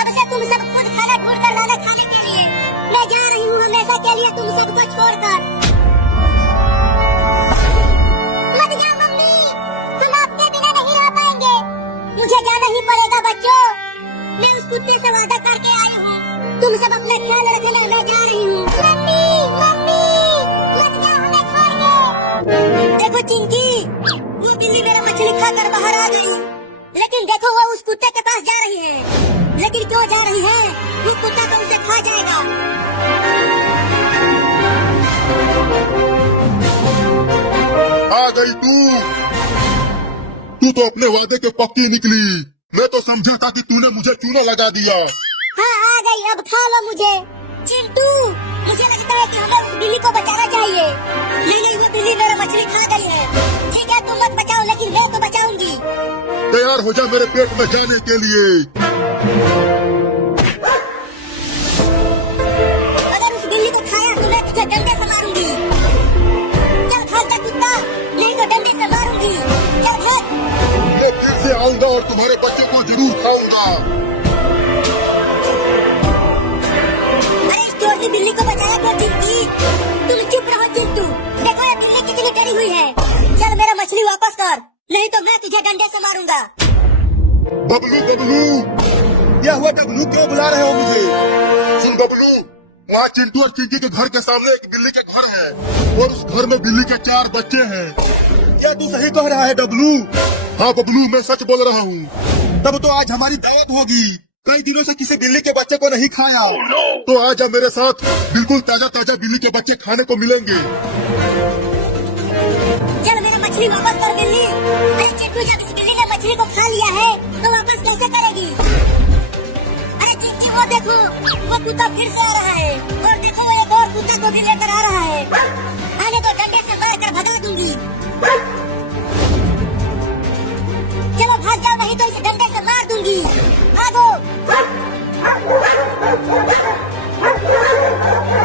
अब से तुम सब खुद खाना ढूंढ कर लाना खाने के लिए। मैं जा रही हूँ हमेशा के लिए तुम सबको छोड़कर। मत जाओ मम्मी, हम आपके बिना नहीं रह पाएंगे। मुझे जाना ही पड़ेगा बच्चों, मैं उस कुत्ते से वादा करके आई हूँ। तुम सब अपना ख्याल रखना, मैं जा रही हूँ। मम्मी मम्मी, मत जाओ हमें छोड़ के। देखो चिंकी, वो बिल्ली मेरा मछली खाकर बाहर आ गई, लेकिन देखो वो उस कुत्ते के पास जा रही है। लेकिन क्यों जा रही है? वो कुत्ता तो उसे खा जाएगा। आ गई तू तो अपने वादे के पक्की निकली। मैं तो समझा था कि तूने मुझे चूना लगा दिया। हाँ आ गई, अब खा लो मुझे। चिंटू, मुझे लगता है कि हमें उस बिल्ली को बचाना चाहिए। नहीं, वो बिल्ली मेरा मछली खा गई है। ठीक है, तुम मत बचाओ, लेकिन मैं तो बचाऊंगी। तैयार हो जा मेरे पेट में जाने के लिए। अगर उस बिल्ली को खाया तो मैं तुझे डंडे से मारूंगी। चल भाग जा कुत्ता, नहीं तो डंडे से मारूंगी। चल भाग। मैं फिर से आऊंगा और तुम्हारे बच्चे को जरूर खाऊंगा। अरे इस चोर की बिल्ली को बचाया क्यों चिंटू? तुम चुप रहो चिंटू, देखो ये बिल्ली कितनी डरी हुई है। चल मेरा मछली वापस कर, नहीं तो मैं तुझे डंडे से मारूंगा। बबलू बबलू, क्या हुआ डब्लू, क्यों बुला रहे हो मुझे? सुन बबलू, वहाँ चिंटू और चिंकी के घर के सामने एक बिल्ली का घर है और उस घर में बिल्ली के 4 बच्चे हैं। क्या तू सही कह रहा है डब्लू? हाँ बबलू, मैं सच बोल रहा हूँ। तब तो आज हमारी दावत होगी। कई दिनों से किसी बिल्ली के बच्चे को नहीं खाया। तो आज मेरे साथ बिल्कुल ताजा ताजा बिल्ली के बच्चे खाने को मिलेंगे। चल मेरा मछली वापस कर बिल्ली। अरे चिंटू, जब इस बिल्ली ने मछली को खा लिया है तो वापस कैसे करेगी? अरे चिंकी, वो देखो, वो कुत्ता फिर से आ रहा है। और देखो एक और कुत्ता को भी लेकर आ रहा है। आने तो डंडे से मारकर भगा दूंगी। चलो भाग जाओ, नहीं तो इसे डंडे से मार दूंगी। भागो।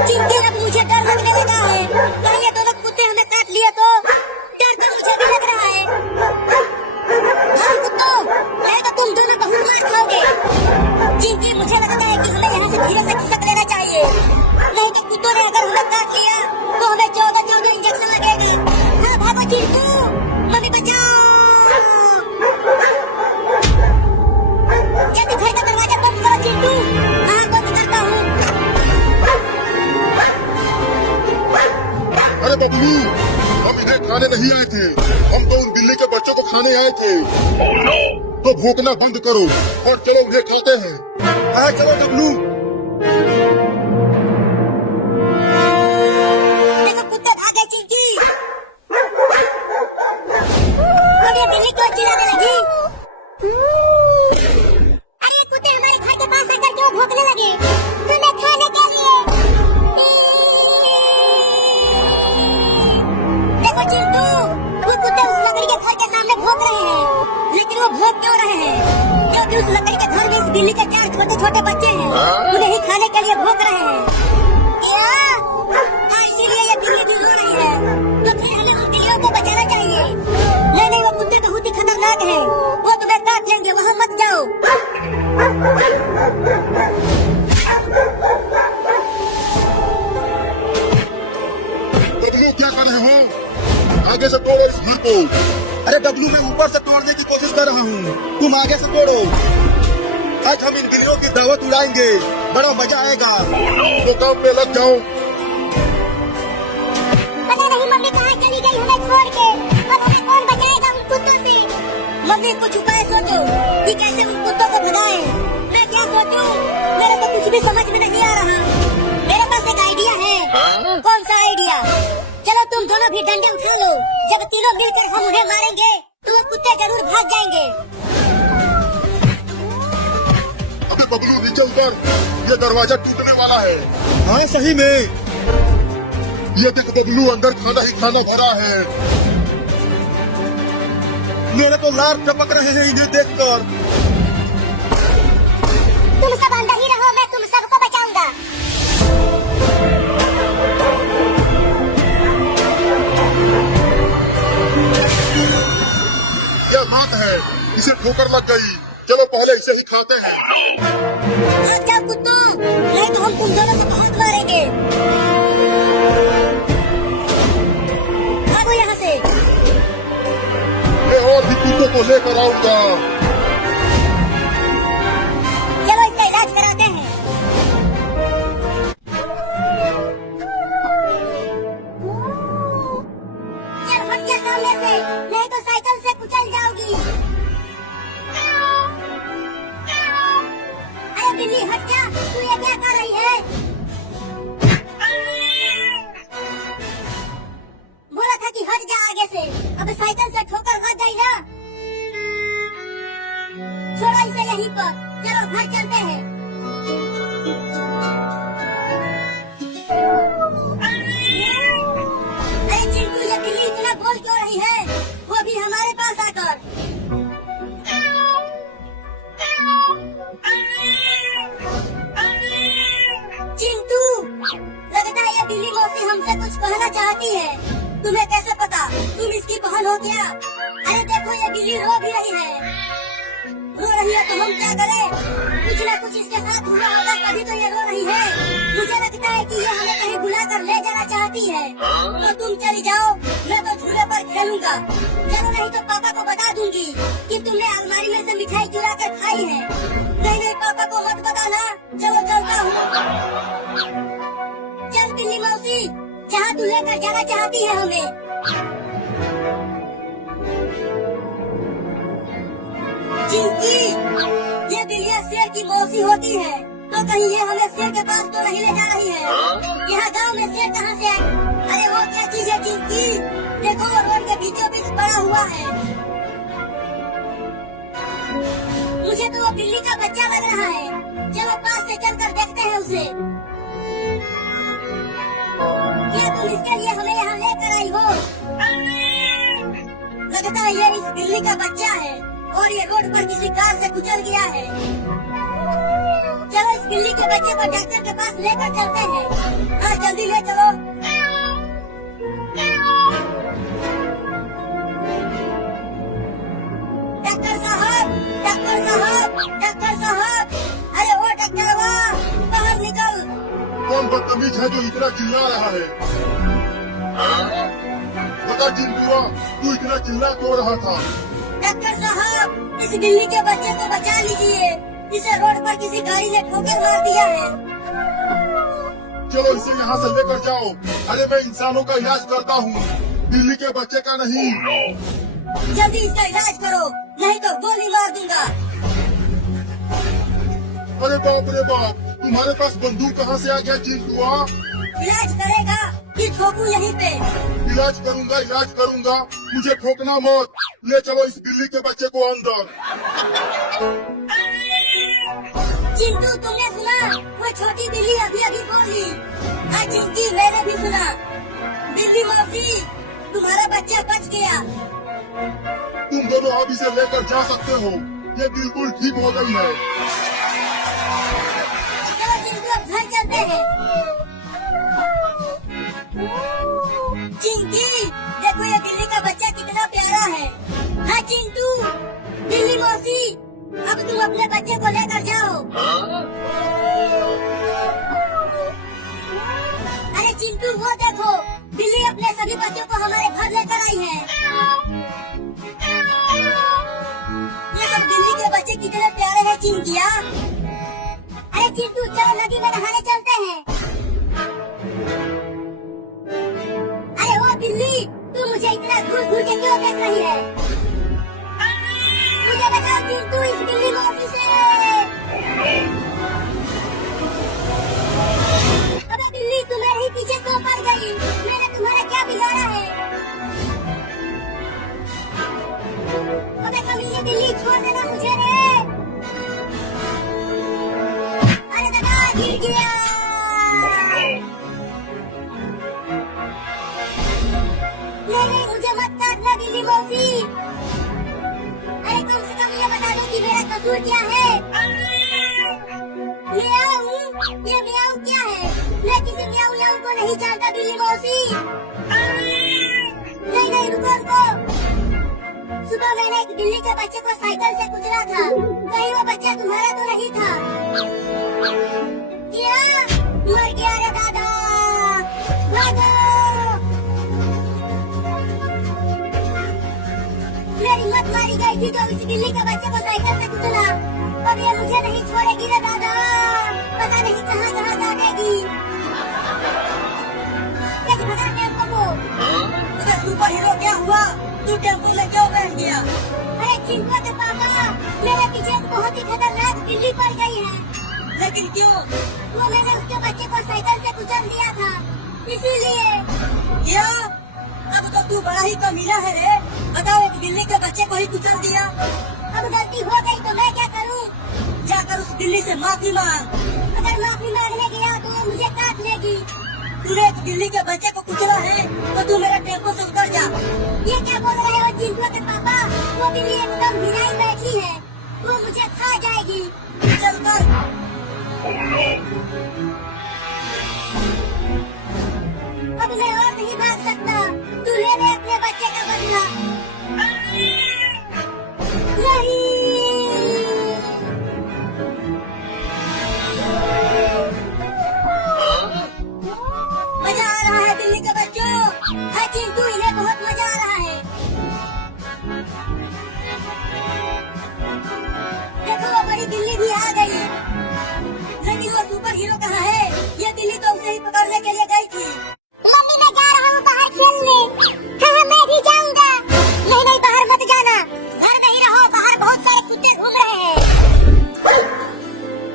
चिंकी, अब मुझे डर लगने लगा है। कहीं ये दोनों कुत्ते हमें काट लिए तो? डर तो मुझे भी लग रहा है। भागो कुत्तों, नहीं तो तुम दोनों बहुत मार खाओगे। चिंकी, मुझे लगता है कि हमें यहाँ से धीरे से खिसक लेना चाहिए, नहीं तो कुत्तों ने अगर हमें काट लिया तो हमें 14 इंजेक्शन लगेगा। हाँ भागो चिंटू, मम्मी बचाओ। जल्दी घर का दरवाजा बंद करो चिंटू। हाँ बंद करता हूँ। अरे बबलू, हम इन्हें खाने नहीं आए थे, हम तो उन बिल्ली के बच्चों को खाने आए थे। तो भौंकना बंद करो और चलो उन्हें खाते हैं। हाँ चलो डब्लू। देखो कुत्ते भागे चिंकी। अब ये बिल्ली क्यों चिल्लाने लगी? अरे ये कुत्ते हमारे घर के पास आकर क्यों भौंकने लगे? हमें खाने के लिए। देखो चिंटू, वो कुत्ते उस लकड़ी के घर के सामने भौंक रहे हैं, लेकिन वो भौंक क्यों रहे हैं? क्योंकि उस लकड़ी के घर में इस बिल्ली के 4 छोटे छोटे बच्चे हैं, उन्हें ही खाने के लिए भौंक रहे हैं। हाँ, इसीलिए ये बिल्ली भी रो रही है। तो फिर हमें उन बिल्लियों को बचाना चाहिए। नहीं, वो कुत्ते बहुत ही खतरनाक हैं, वो तुम्हें काट लेंगे, वहाँ मत जाओ। डब्लू, क्या कर रहे हो? आगे से तोड़ो इस घर को। अरे डब्लू, मैं ऊपर से तोड़ने की कोशिश कर रहा हूँ, तुम आगे से तोड़ो। आज हम इन बिल्लियों की दावत उड़ाएंगे, बड़ा मजा आएगा। तो काम पे लग जाओ। पता नहीं मम्मी कहाँ चली गई हमें छोड़ के। अब हमें कौन बचाएगा उन कुत्तों से? मम्मी कुछ उपाय सोचो कि कैसे उन कुत्तों को भगाएं। मैं क्या सोचूं? मेरे तो कुछ भी समझ में नहीं आ रहा। तुम दोनों भी डंडे उठा लो। जब तीनों मिलकर हम उन्हें मारेंगे तो वो कुत्ते जरूर भाग जाएंगे। अबे बबलू नीचे उतर, ये दरवाजा टूटने वाला है। हाँ सही में। ये देख बबलू, अंदर खाना ही खाना भरा है। मेरे तो लार टपक रहे हैं इन्हें देखकर। तुम सब अंदर ही रहो, मैं तुम सबको बचाऊंगा। यह बात है, इसे ठोकर लग गई। चलो पहले इसे ही खाते हैं। भाग जाओ कुत्तों, नहीं तो हम तुम दोनों को बहुत मारेंगे। भागो यहाँ से। मैं और भी कुत्तों को लेकर आऊंगा। चलो इसका इलाज कराते हैं। चल हट जा सामने से, नहीं तो साइकिल से कुचल जाओगी। अरे बिल्ली हट जा, तू ये क्या कर रही है? बोला था कि हट जा आगे से, अब साइकिल से ठोकर मत गई ना। छोड़ो इसे यहीं पर, चलो घर चलते हैं। अरे चिंटू, ये बिल्ली इतना बोल क्यों रही है, वो भी हमारे पास आकर। चिंटू, लगता है ये बिल्ली मौसी हमसे कुछ कहना चाहती है। तुम्हें कैसे पता? तुम इसकी बहन हो क्या? अरे देखो, ये बिल्ली रो भी रही है। रो रही है तो हम क्या करें? कुछ न कुछ इसके साथ हुआ होगा, तभी तो ये रो रही है। मुझे लगता है कि ये हमें कहीं बुलाकर ले जाना चाहती है। तो तुम चली जाओ, मैं तो झूले पर खेलूंगा। चलो, नहीं तो पापा को बता दूंगी कि तुमने अलमारी में से मिठाई चुरा कर खाई है। नहीं नहीं, पापा को मत बताना। चलो चलता हूँ। चल बिल्ली मौसी, जहाँ तू लेकर जाना चाहती है हमें। चिंकी, ये बिल्लियाँ शेर की मौसी होती है, तो कहीं ये हमें शेर के पास तो नहीं ले जा रही है। यहाँ गांव में शेर कहाँ से आए? अरे वो क्या चीज है चिंकी? देखो, वो रोड के बीचों बीच पड़ा हुआ है। मुझे तो वो बिल्ली का बच्चा लग रहा है। चलो पास से चलकर देखते हैं उसे। क्या तुम इसके लिए हमें यहाँ लेकर आई हो? लगता है ये इस बिल्ली का बच्चा है और ये रोड पर किसी कार से कुचल गया है। चलो इस बिल्ली के बच्चे को डॉक्टर के पास लेकर चलते हैं। हाँ जल्दी ले चलो। डॉक्टर साहब, डॉक्टर साहब, डॉक्टर साहब, अरे वो डॉक्टरवा, बाहर निकल। कौन बदतमीज है जो इतना चिल्ला रहा है? बता चिंटुआ, तू इतना चिल्ला क्यों रहा था? डॉक्टर साहब, इस बिल्ली के बच्चे को बचा लीजिए। इसे रोड पर किसी गाड़ी ने ठोकर मार दिया है। चलो इसे यहाँ से लेकर जाओ। अरे मैं इंसानों का इलाज करता हूँ, बिल्ली के बच्चे का नहीं। जल्दी इसका इलाज करो, नहीं तो गोली मार दूंगा। अरे बाप रे बाप, तुम्हारे पास बंदूक कहाँ से आ गया चिंटुआ? इलाज करेगा कि ठोकूं यहीं पे? इलाज करूंगा, इलाज करूंगा, मुझे ठोकना मत। ले चलो इस बिल्ली के बच्चे को अंदर। चिंटू, तुमने सुना? वो छोटी बिल्ली अभी अभी बोली। हाँ चिंकी, मैंने भी सुना। बिल्ली मौसी, तुम्हारा बच्चा बच गया। तुम दोनों अब इसे लेकर जा सकते हो, ये बिल्कुल ठीक हो गई है। चलो चिंटू, अब घर चलते हैं। चिंकी, देखो ये बिल्ली का बच्चा कितना प्यारा है। हाँ चिंटू, बिल्ली मौसी, अब तुम अपने बच्चे को लेकर जाओ। अरे चिंटू, वो देखो, बिल्ली अपने सभी बच्चों को हमारे घर लेकर आई है। ये सब बिल्ली के बच्चे कितने प्यारे हैं चिंकिया। अरे चिंटू, चलो नदी में नहाने चलते हैं। अरे वो बिल्ली, तू मुझे इतना घूर घूर के क्यों देख रही है? मुझे बचाओ चिंटू, इस बिल्ली मौसी से। अबे बिल्ली, तुम्हारे ही पीछे क्यों पड़ गई? मैंने तुम्हारा क्या बिगाड़ा गिर गया। नहीं, मुझे मत काटना बिल्ली मौसी। अरे कम से कम ये बता दो कि मेरा कसूर क्या है। म्याऊ, ये म्याऊ क्या है? मैं किसी म्याऊ म्याऊ को नहीं जानता बिल्ली मौसी। नहीं, रुको। सुबह मैंने एक बिल्ली के बच्चे को साइकिल से कुचला था। कहीं वो बच्चा तुम्हारा तो नहीं था? क्या? मर गया रे दादा। भागो। मेरी हिम्मत मारी गई थी तो उस बिल्ली के बच्चे को साइकिल से कुचला। अब ये मुझे नहीं छोड़ेगी रे दादा। पता नहीं कहाँ काटेगी। कैसे भगा टेम्पो को? अरे सुपर हीरो क्या हुआ? तू टेम्पो में क्यों बैठ गया? अरे चिंटू के पापा, मेरे पीछे एक बहुत ही खतरनाक बिल्ली पड़ गई है। लेकिन क्यों? वो मैंने उसके बच्चे को साइकिल से कुचल दिया था, इसीलिए। क्या? अब तो तू बड़ा ही कमीना है रे। बताओ, एक बिल्ली के बच्चे को ही कुचल दिया। अब गलती हो गई तो मैं क्या करूं? जाकर उस बिल्ली से माफी मांग। अगर माफी मांगने गया तो वो मुझे काट लेगी। तूने एक बिल्ली के बच्चे को कुचला है तो तू मेरे टेम्पो से उतर जा। ये क्या बोल रहे हो चिंटू के पापा? वो बिल्ली एकदम भिनाई बैठी है, वो मुझे खा जाएगी। चल कर। अब मैं और नहीं भाग सकता। तू ले ले अपने बच्चे का बदला। नहीं। मजा आ रहा है बिल्ली के बच्चों। हाँ चिंटू, इन्हें बहुत मजा आ रहा है। देखो वो बड़ी बिल्ली भी आ गई। लेकिन वो सुपर हीरो कहाँ है? ये बिल्ली तो उसे ही पकड़ने के लिए गई थी। मम्मी, मैं जा रहा हूँ बाहर खेलने। हाँ, मैं भी जाऊंगा। नहीं, बाहर मत जाना। घर में ही रहो, बाहर बहुत सारे कुत्ते घूम रहे हैं।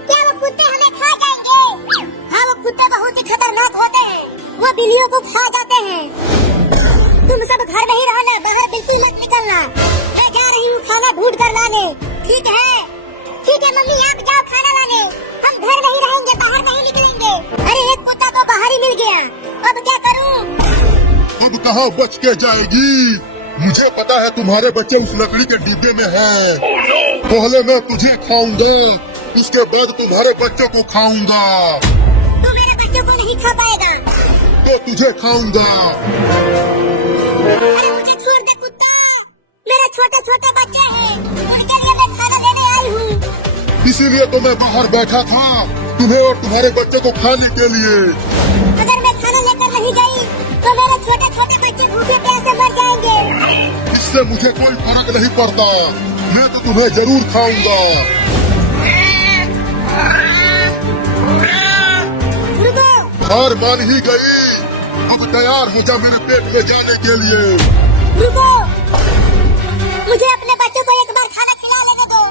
क्या वो कुत्ते हमें खा जाएंगे? हाँ, वो कुत्ते बहुत ही खतरनाक होते हैं। वो बिल्लियों को खा जाते हैं। तुम सब घर में ही रहना, बाहर बिल्कुल मत निकलना। मैं जा रही हूँ खाना ढूंढ कर लाने। ठीक है मम्मी, आप जाओ खाना लाने। हम घर नहीं रहेंगे, बाहर नहीं निकलेंगे। अरे एक कुत्ता तो बाहर ही मिल गया। अब क्या करूं? अब कहाँ बच के जाएगी? मुझे पता है तुम्हारे बच्चे उस लकड़ी के डिब्बे में हैं। पहले मैं तुझे खाऊंगा, उसके बाद तुम्हारे बच्चों को खाऊंगा। तू मेरे बच्चों को नहीं खा पाएगा। तो तुझे खाऊंगा। अरे मुझे छोड़ दे कुत्ता, मेरे छोटे छोटे बच्चे हैं, उनके लिए मैं खाना लेने आई हूँ। इसीलिए तो मैं बाहर बैठा था, तुम्हें और तुम्हारे बच्चे को खाने के लिए। अगर मैं खाना लेकर नहीं गई तो मेरे छोटे छोटे बच्चे भूखे प्यासे मर जाएंगे। इससे मुझे कोई फर्क नहीं पड़ता, मैं तो तुम्हें जरूर खाऊंगा। रुको। हार मान ही गई, अब तैयार हो जा मेरे पेट में जाने के लिए। रुको, मुझे अपने बच्चों को एक बार खाना खिला लेने दो,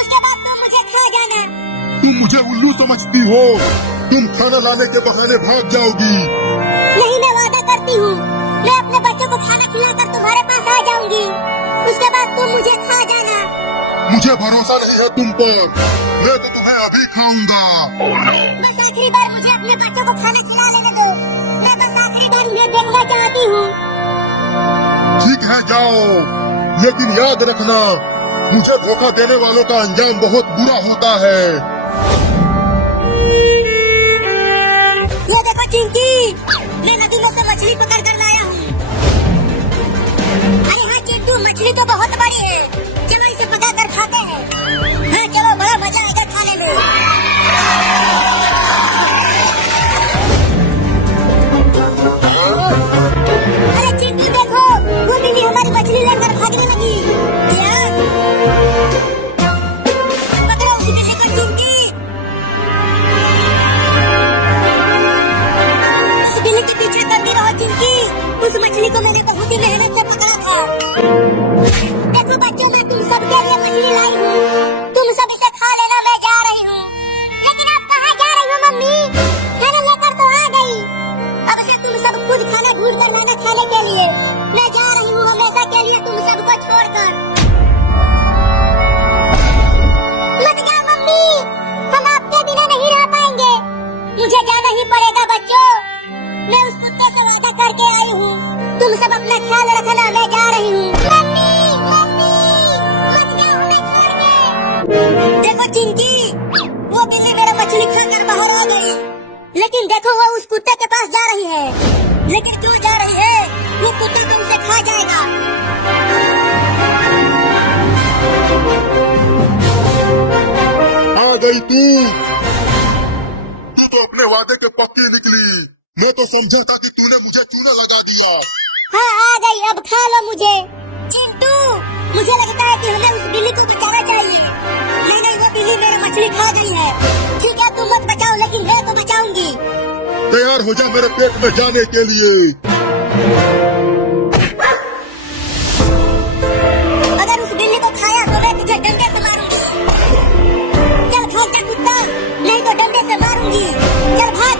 उसके बाद तुम मुझे खा जाना। तुम मुझे उल्लू समझती हो? तुम खाना लाने के बहाने भाग जाओगी। नहीं, मैं वादा करती हूँ, मैं अपने बच्चों को खाना खिलाकर तुम्हारे पास आ जाऊंगी, उसके बाद तुम मुझे खा जाना। मुझे भरोसा नहीं है तुम पर, मैं तो तुम्हें अभी खाऊंगा। बस आखिरी बार मुझे अपने बच्चों को खाना खिला लेने दो, मैं बस आखिरी बार उन्हें देखना चाहती हूँ। ठीक है जाओ, लेकिन याद रखना, मुझे धोखा देने वालों का अंजाम बहुत बुरा होता है। ये देखो चिंकी, मैं नदी में से मछली पकड़ कर लाया हूँ। अरे हाँ चिंटू, मछली तो बहुत बड़ी है, चलो इसे पका कर खाते हैं। हाँ चलो, बड़ा मजा आएगा खाने में। अरे चिंटू देखो, वो बिल्ली हमारी मछली लेकर भागने लगी। क्या? पकड़ो उस बिल्ली को चिंकी। उस बिल्ली के पीछे करती रहो चिंकी, उस मछली को मैंने बहुत ही मेहनत से पकड़ा था। देखो बच्चों, मैं तुम सबके लिए मछली लाई हूँ, तुम सब इसे खा लेना, मैं जा रही हूँ। लेकिन आप कहाँ जा रही हो मम्मी? खाना लेकर तो आ गई, अब से तुम सब खुद खाना ढूंढ कर लाना खाने के लिए। मैं जा रही हूँ हमेशा के लिए तुम सबको छोड़कर। मत जाओ मम्मी, हम आपके बिना नहीं रह पाएंगे। मैं उस कुत्ते से वादा करके आई हूँ। तुम सब अपना ख्याल रखना, मैं जा रही हूँ। मम्मी, मम्मी, मत जाओ हमें छोड़ के। देखो चिंकी, वो बिल्ली मेरा मछली खाकर बाहर आ गई, लेकिन देखो वो उस कुत्ते के पास जा रही है। लेकिन क्यों जा रही है? वो कुत्ता तो उसे खा जाएगा। आ गई तू तो अपने वादे के पक्की निकली। मैं तो समझा था कि तूने मुझे चूना लगा दिया। हाँ आ गई, अब खा लो मुझे। चिंटू, मुझे लगता है कि हमें उस बिल्ली को बचाना चाहिए। नहीं नहीं, वो बिल्ली मेरी मछली खा गई है। ठीक है, तुम मत बचाओ, लेकिन मैं तो बचाऊंगी। तैयार हो जा मेरे पेट में जाने के लिए। अगर उस बिल्ली को खाया तो मैं तुझे डंडे से मारूंगी। चल भाग जा कुत्ता, नहीं तो डंडे से मारूंगी। चल भाग।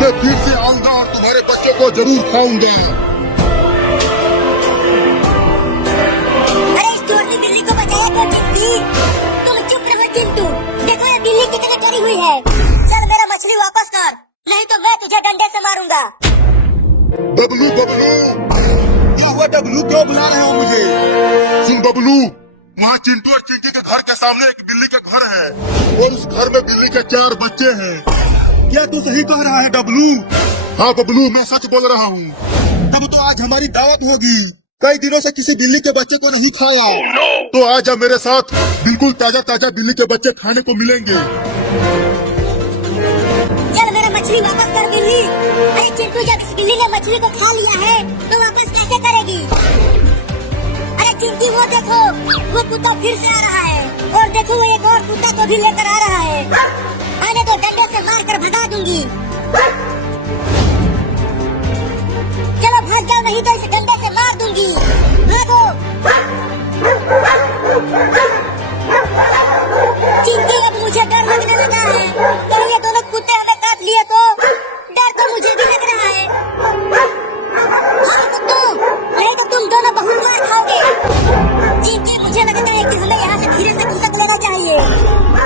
मैं फिर से आऊंगा और तुम्हारे बच्चे को जरूर खाऊंगा। अरे इस चोरनी बिल्ली को बचाया तो चिंटू। तुम चुप रहो चिंटू, देखो ये बिल्ली कितनी डरी हुई है। चल मेरा मछली वापस कर, नहीं तो मैं तुझे डंडे से मारूंगा। बबलू, बबलू, क्या हुआ डब्लू? क्यों बुला रहे हो मुझे? सुन बबलू, वहाँ चिंटू और चिंकी के घर के सामने एक बिल्ली का घर है और उस घर में बिल्ली के 4 बच्चे हैं। क्या तू सही कह रहा है डब्लू? हाँ बबलू, मैं सच बोल रहा हूँ। तब तो आज हमारी दावत होगी। कई दिनों से किसी बिल्ली के बच्चे को नहीं खाया। तो आज अब मेरे साथ बिल्कुल ताजा ताजा बिल्ली के बच्चे खाने को मिलेंगे। चल मेरा मछली वापस कर बिल्ली। अरे चिंटू, जब इस बिल्ली ने मछली को खा लिया है तो वापस कैसे करेगी? अरे चिंकी, वो देखो, वो कुत्ता फिर से आ रहा है। और देखो वो एक और कुत्ता को भी लेकर आ रहा है। आने तो डंडे से मार कर भगा दूंगी। चलो भाग जाओ, नहीं तो इसे डंडे से मार दूंगी। भागो। चिंकी, अब मुझे डर लगने लगा है। कहीं ये दोनों कुत्ते हमें काट लिए तो? डर तो मुझे भी लग रहा है। भागो कुत्तों, नहीं तो तुम दोनों बहुत मार खाओगे। चिंकी, मुझे लगता है कि हमें यहाँ से धीरे से खिसक लेना चाहिए,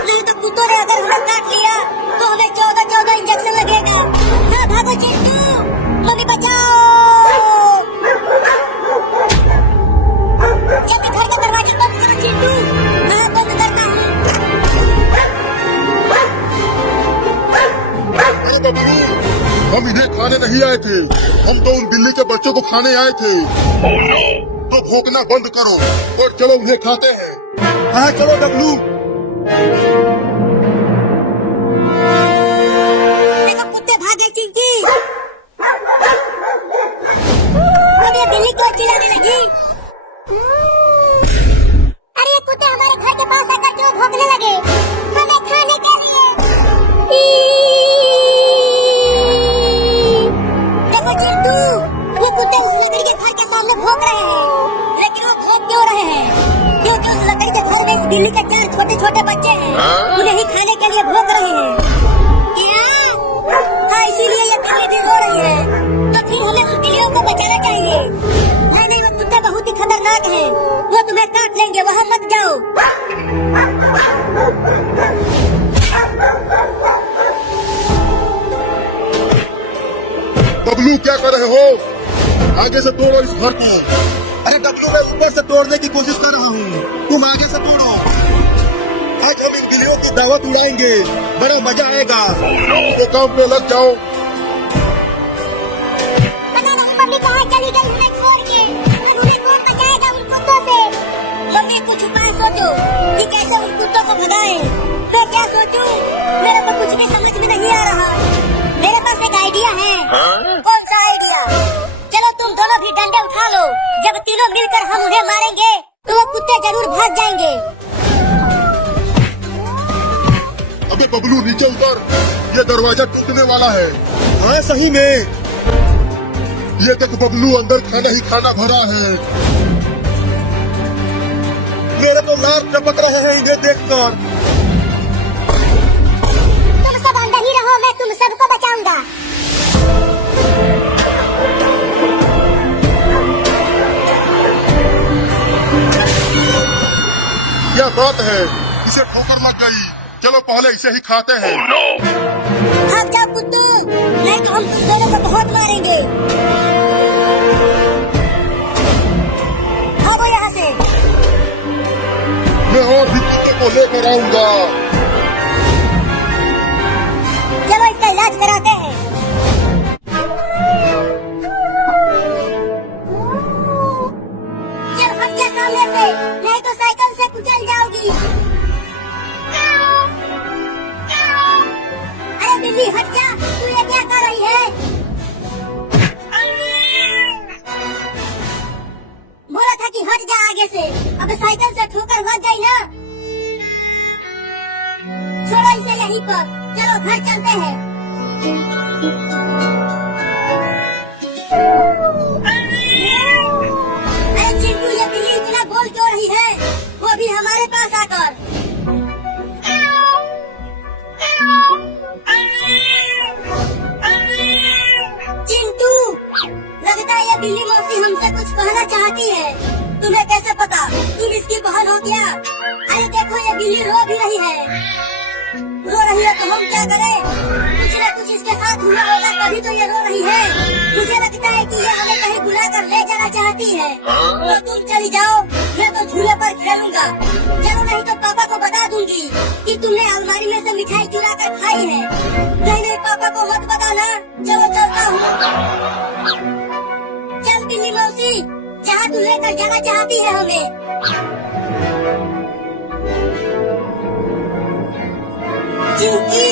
नहीं तो कुत्तों ने अगर हमें काट लिया तो हमें 14 इंजेक्शन लगेगा। हाँ भागो चिंटू, मम्मी बचाओ। जल्दी घर का दरवाजा बंद करो चिंटू। हाँ बंद करता हूँ। अरे बबलू, हम इन्हें खाने नहीं आए थे, हम तो उन बिल्ली के बच्चों को खाने आए थे। तो भौंकना बंद करो और चलो उन्हें खाते हैं। हाँ चलो डब्लू। देखो कुत्ते भागे चिंकी। अब ये बिल्ली क्यों चिल्लाने लगी? अरे ये कुत्ते हमारे घर के पास आकर क्यों भौंकने लगे? हमें खाने के लिए। देखो चिंटू, वो कुत्ते उस लकड़ी के घर के सामने भौंक रहे हैं। लेकिन वो भौंक क्यों रहे हैं? क्योंकि उस लकड़ी के घर में इस बिल्ली के 4 छोटे छोटे बच्चे हैं, उन्हें ही खाने के लिए भौंक रहे हैं। क्या? हाँ, इसीलिए ये बिल्ली भी रो रही है। तो फिर हमें उन बिल्लियों को बचाना चाहिए। नहीं, वो कुत्ते बहुत ही खतरनाक हैं, वो तुम्हें काट लेंगे, वहाँ मत जाओ। डब्लू क्या कर रहे हो? आगे से तोड़ो इस घर को। अरे डब्लू, मैं ऊपर से तोड़ने की कोशिश कर रहा हूँ, तुम आगे से तोड़ो। आज हम इन बिल्लियों की दावत उड़ाएंगे, बड़ा मजा आएगा। तो काम पे लग जाओ। पता नहीं मम्मी कहाँ चली गई उन्हें छोड़ के। अब उन्हें कौन बचाएगा उन कुत्तों से? मम्मी कुछ उपाय सोचो कि कैसे उन कुत्तों को भगाएं। मैं क्या सोचूं? मेरे को कुछ भी समझ में नहीं आ रहा। मेरे पास एक आइडिया है। कौन सा आइडिया? चलो तुम दोनों भी डंडे उठा लो। जब तीनों मिलकर हम उन्हें मारेंगे तो वो कुत्ते जरूर भाग जाएंगे। अबे बबलू नीचे उतर, ये दरवाजा टूटने वाला है। हाँ सही में। ये देख बबलू, अंदर खाना ही खाना भरा है। मेरे तो लार टपक रहे हैं इन्हें देखकर। तुम सब अंदर ही रहो, मैं तुम सबको बचाऊंगा। क्या बात है, इसे ठोकर लग गई। चलो पहले इसे ही खाते हैं। भाग जाओ कुत्तू, नहीं तो हम तुम दोनों को बहुत मारेंगे। भागो यहाँ से। मैं और भी कुत्ते को लेकर आऊंगा। चलो इसका इलाज कराते हैं। चल हट जा सामने से, नहीं तो साइकिल से कुचल जाओगी। अरे बिल्ली हट जा, तू ये क्या कर रही है? बोला था कि हट जा आगे से, अब साइकिल से ठोकर लग गई ना। छोड़ो इसे यहीं पर, चलो घर चलते हैं। अरे चिंटू, ये बिल्ली इतना बोल क्यों रही है, वो भी हमारे पास आकर। चिंटू, लगता है ये बिल्ली मौसी हमसे कुछ कहना चाहती है। तुम्हें कैसे पता? तुम इसकी बहन हो क्या? अरे देखो, ये बिल्ली रो भी रही है। रो रही है तो हम क्या करें? कुछ न कुछ इसके साथ हुआ होगा, तभी तो ये रो रही है। मुझे लगता है कि ये हमें कहीं बुला कर ले जाना चाहती है। तो तुम चली जाओ, मैं तो झूले पर खेलूंगा। चलो, नहीं तो पापा को बता दूंगी कि तुमने अलमारी में से मिठाई चुरा कर खाई है। नहीं नहीं, पापा को मत बताना। चलो चलता हूँ। चल बिल्ली मौसी, जहाँ तू लेकर जाना चाहती है हमें। चिंकी,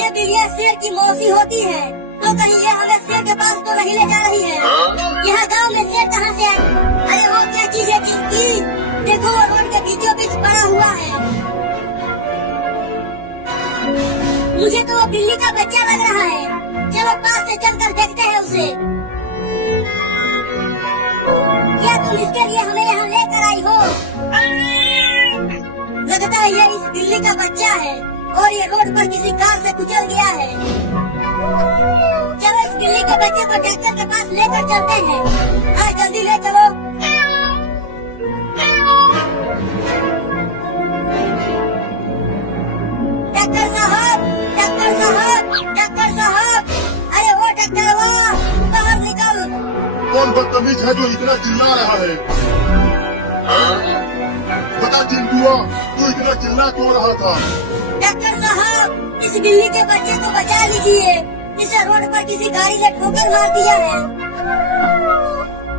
ये बिल्लियाँ शेर की मौसी होती है, तो कहीं ये हमें शेर के पास तो नहीं ले जा रही है। यहाँ गांव में शेर कहाँ से आए? अरे वो क्या चीज है चिंकी? देखो, वो रोड के बीचों बीच पड़ा हुआ है। मुझे तो वो बिल्ली का बच्चा लग रहा है। चलो पास से चलकर देखते हैं उसे। क्या तुम इसके लिए हमें यहाँ लेकर आई हो? लगता है ये इस बिल्ली का बच्चा है और ये रोड पर किसी कार से गुजर गया है। चलो इस बिल्ली के बच्चे को डॉक्टर के पास लेकर चलते हैं। हाँ, जल्दी ले चलो। डॉक्टर साहब, डॉक्टर साहब, डॉक्टर साहब, अरे वो डॉक्टर, वो बाहर निकल। कौन बदतमीज है जो इतना चिल्ला रहा है? बता चिंटुआ, तू इतना चिल्ला क्यों रहा था? डॉक्टर साहब, इस बिल्ली के बच्चे को बचा लीजिए। इसे रोड पर किसी गाड़ी ने ठोकर मार दिया है।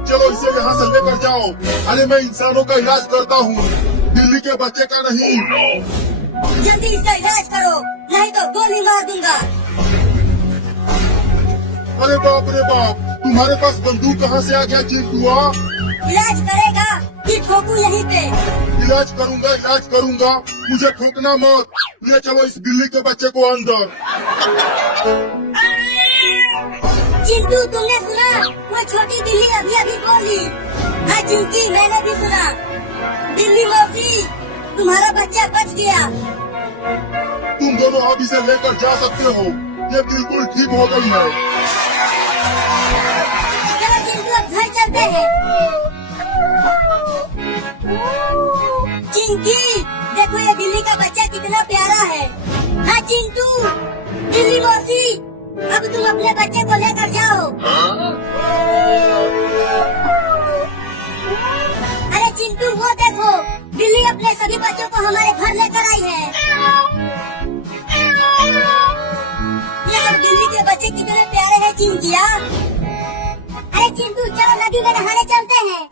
चलो इसे यहाँ से लेकर जाओ। अरे मैं इंसानों का इलाज करता हूँ, बिल्ली के बच्चे का नहीं। जल्दी इसका इलाज करो, नहीं तो गोली मार दूंगा। अरे बाप रे बाप, तुम्हारे पास बंदूक कहाँ से आ गया चिंटुआ? इलाज करेगा कि ठोकू यहीं पे? इलाज करूंगा, इलाज करूंगा, मुझे ठोकना मत। ले चलो इस बिल्ली के बच्चे को अंदर। चिंटू, तुमने सुना? वो छोटी बिल्ली अभी अभी बोली। हाँ चिंकी, मैंने भी सुना। बिल्ली मौसी, तुम्हारा बच्चा बच गया। तुम दोनों अब इसे लेकर जा सकते हो, ये बिल्कुल ठीक हो गई है। चलो चिंटू, अब घर चलते हैं। चिंकी, देखो ये बिल्ली का बच्चा कितना प्यारा है। हाँ चिंटू, बिल्ली मौसी, अब तुम अपने बच्चे को लेकर जाओ। अरे चिंटू, वो देखो, बिल्ली अपने सभी बच्चों को हमारे घर लेकर आई है। ये सब बिल्ली के बच्चे कितने प्यारे हैं चिंकिया। अरे चिंटू, चलो नदी में नहाने चलते हैं।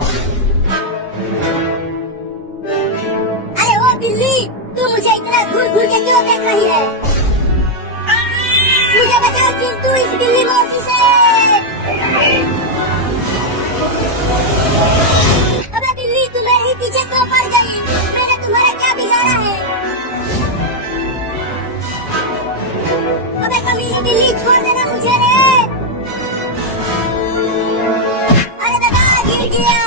अरे वो बिल्ली, तू मुझे इतना घूर घूर के क्यों देख रही है? मुझे बचा चिंटू इस बिल्ली मौसी से। अबे बिल्ली, तू मेरे ही पीछे क्यों पड़ गई? मैंने तुम्हारा क्या बिगाड़ा है? अबे कमीनी बिल्ली, छोड़ देना मुझे रे। अरे दादा, गिर गया।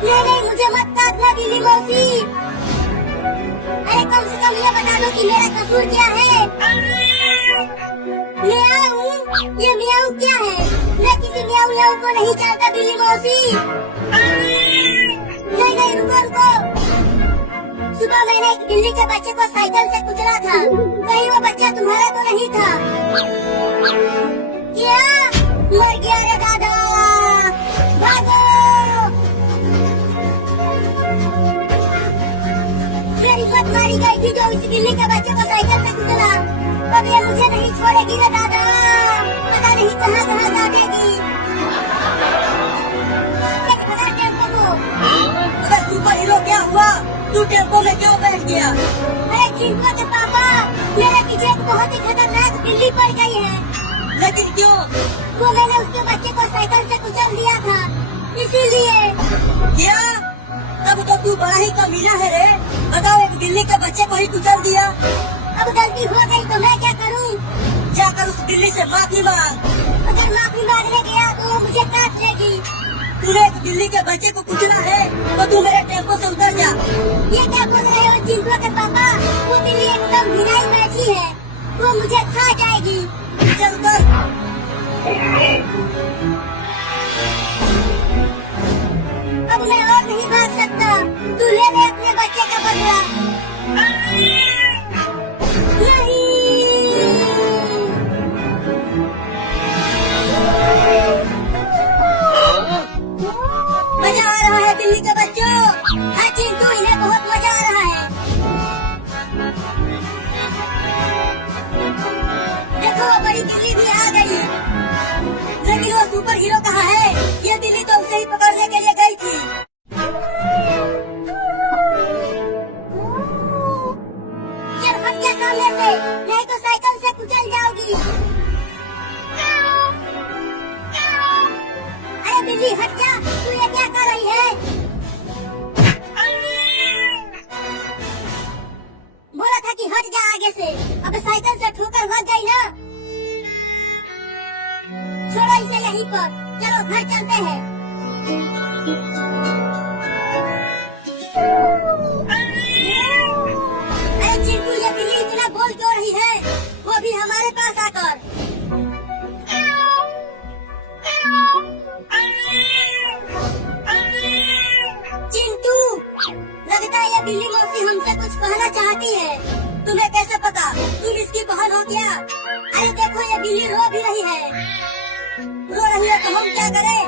नहीं, मुझे मत काटना बिल्ली मौसी। अरे कम से कम ये बता दो कि मेरा कसूर क्या है? मियाऊ, ये मियाऊ क्या है? मैं किसी मियाऊ को नहीं चाहता बिल्ली मौसी। नहीं रुको रुको। सुबह मैंने एक बिल्ली के बच्चे को साइकिल से कुचला था। कहीं वो बच्चा तुम्हारा तो नहीं था? क्या? मर गया रे दादा, भागो। मेरी हिम्मत मारी गई थी जो इस बिल्ली के बच्चे को साइकिल से कुचला। अब ये मुझे नहीं छोड़ेगी रे दादा, पता नहीं कहाँ कहाँ काटेगी। टेम्पो को। अबे सुपर हीरो क्या हुआ? तू टेम्पो में क्यों बैठ गया? अरे चिंटू के पापा, मेरे पीछे एक बहुत ही खतरनाक बिल्ली पड़ गई है। लेकिन क्यों? वो मैंने उसके बच्चे को साइकिल से कुचल दिया था, इसीलिए। क्या? तब तो तू बड़ा ही कमीना है रे। बताओ, एक बिल्ली के बच्चे को ही कुचल दिया। अब गलती हो गई तो मैं क्या करूं? जाकर उस बिल्ली से माफी मांग। अगर माफी मांगने गया तो वो मुझे काट लेगी। तूने एक बिल्ली के बच्चे को कुचला है तो तू मेरे टेम्पो से उतर जा। ये क्या बोल रहे हो चिंटू के पापा? वो बिल्ली एकदम भिनाई बैठी है, वो मुझे खा जाएगी। चल उतर। अब मैं और नहीं भाग सकता। तू ले ले अपने बच्चे का बदला। नहीं। मजा आ रहा है बिल्ली के बच्चों। हाँ चिंटू, इन्हें बहुत मजा आ रहा है। देखो वो बड़ी बिल्ली भी आ गई। लेकिन वो सुपर हीरो कहाँ है? ये बिल्ली तो उसे ही पकड़ने के लिए गई थी। चल हट जा सामने से, नहीं तो साइकिल से कुचल जाओगी। अरे बिल्ली हट जा, तू ये क्या कर रही है? बोला था कि हट जा आगे से। अब साइकिल से ठोकर लग गई ना। छोड़ो इसे यहीं पर, चलो घर चलते हैं। अरे चिंटू, ये बिल्ली इतना बोल क्यों रही है? वो भी हमारे पास आकर। चिंटू, लगता है ये बिल्ली मौसी हमसे कुछ कहना चाहती है। तुम्हें कैसे पता? तुम इसकी बहन हो क्या? अरे देखो, ये बिल्ली रो भी रही है। रो रही है तो हम क्या करें?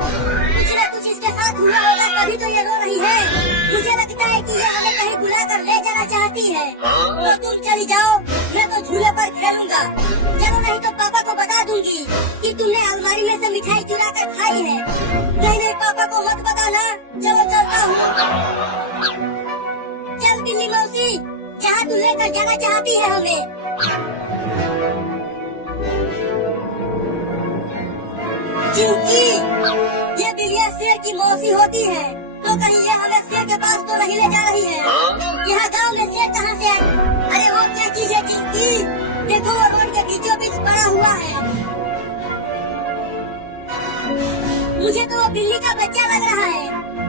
कुछ न कुछ इसके साथ हुआ होगा, तभी तो ये रो रही है। मुझे लगता है कि ये हमें कहीं बुलाकर ले जाना चाहती है। तो तुम चली जाओ, मैं तो झूले पर खेलूंगा। चलो, नहीं तो पापा को बता दूंगी कि तुमने अलमारी में से मिठाई चुरा कर खाई है। नहीं नहीं, पापा को मत बताना। चलो चलता हूँ। चल बिल्ली मौसी, जहाँ तू लेकर जाना चाहती है हमें। चिंकी, ये बिल्लियाँ शेर की मौसी होती है, तो कहीं ये हमें शेर के पास तो नहीं ले जा रही है। यहाँ गांव में शेर कहाँ से आए? अरे वो क्या चीज है चिंकी? देखो, वो रोड के बीचों बीच पड़ा हुआ है। मुझे तो वो बिल्ली का बच्चा लग रहा है।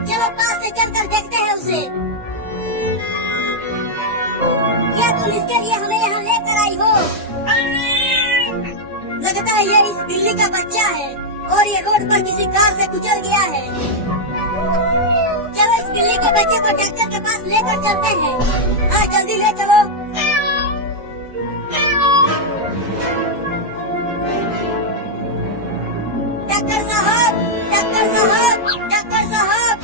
चलो पास से चलकर देखते हैं उसे। क्या तुम इसके लिए हमें यहाँ लेकर आई हो? लगता है ये इस बिल्ली का बच्चा है और ये रोड पर किसी कार से गुजर गया है। चलो इस बिल्ली के बच्चे को डॉक्टर के पास लेकर चलते हैं। हाँ जल्दी ले चलो। डॉक्टर साहब, डॉक्टर साहब, डॉक्टर साहब,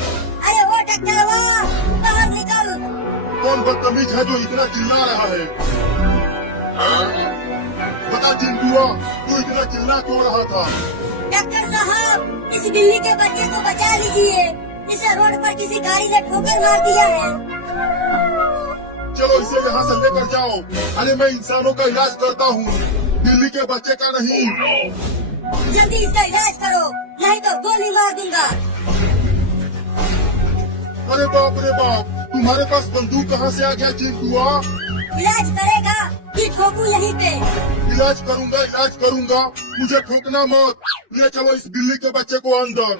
अरे वो डॉक्टरवा, बाहर निकल। कौन बदतमीज है जो इतना चिल्ला रहा है? बता चिंटुआ, तू इतना चिल्ला क्यों रहा था? डॉक्टर साहब, इस बिल्ली के बच्चे को बचा लीजिए। इसे रोड पर किसी गाड़ी ने ठोकर मार दिया है। चलो इसे यहाँ से लेकर जाओ। अरे मैं इंसानों का इलाज करता हूँ, बिल्ली के बच्चे का नहीं। जल्दी इसका इलाज करो, नहीं तो गोली मार दूंगा। अरे बाप रे बाप, तुम्हारे पास बंदूक कहाँ से आ गया चिंटुआ? इलाज करेगा कि ठोकू यहीं पे? इलाज करूंगा, इलाज करूंगा, मुझे ठोकना मत। ले चलो इस बिल्ली के बच्चे को अंदर।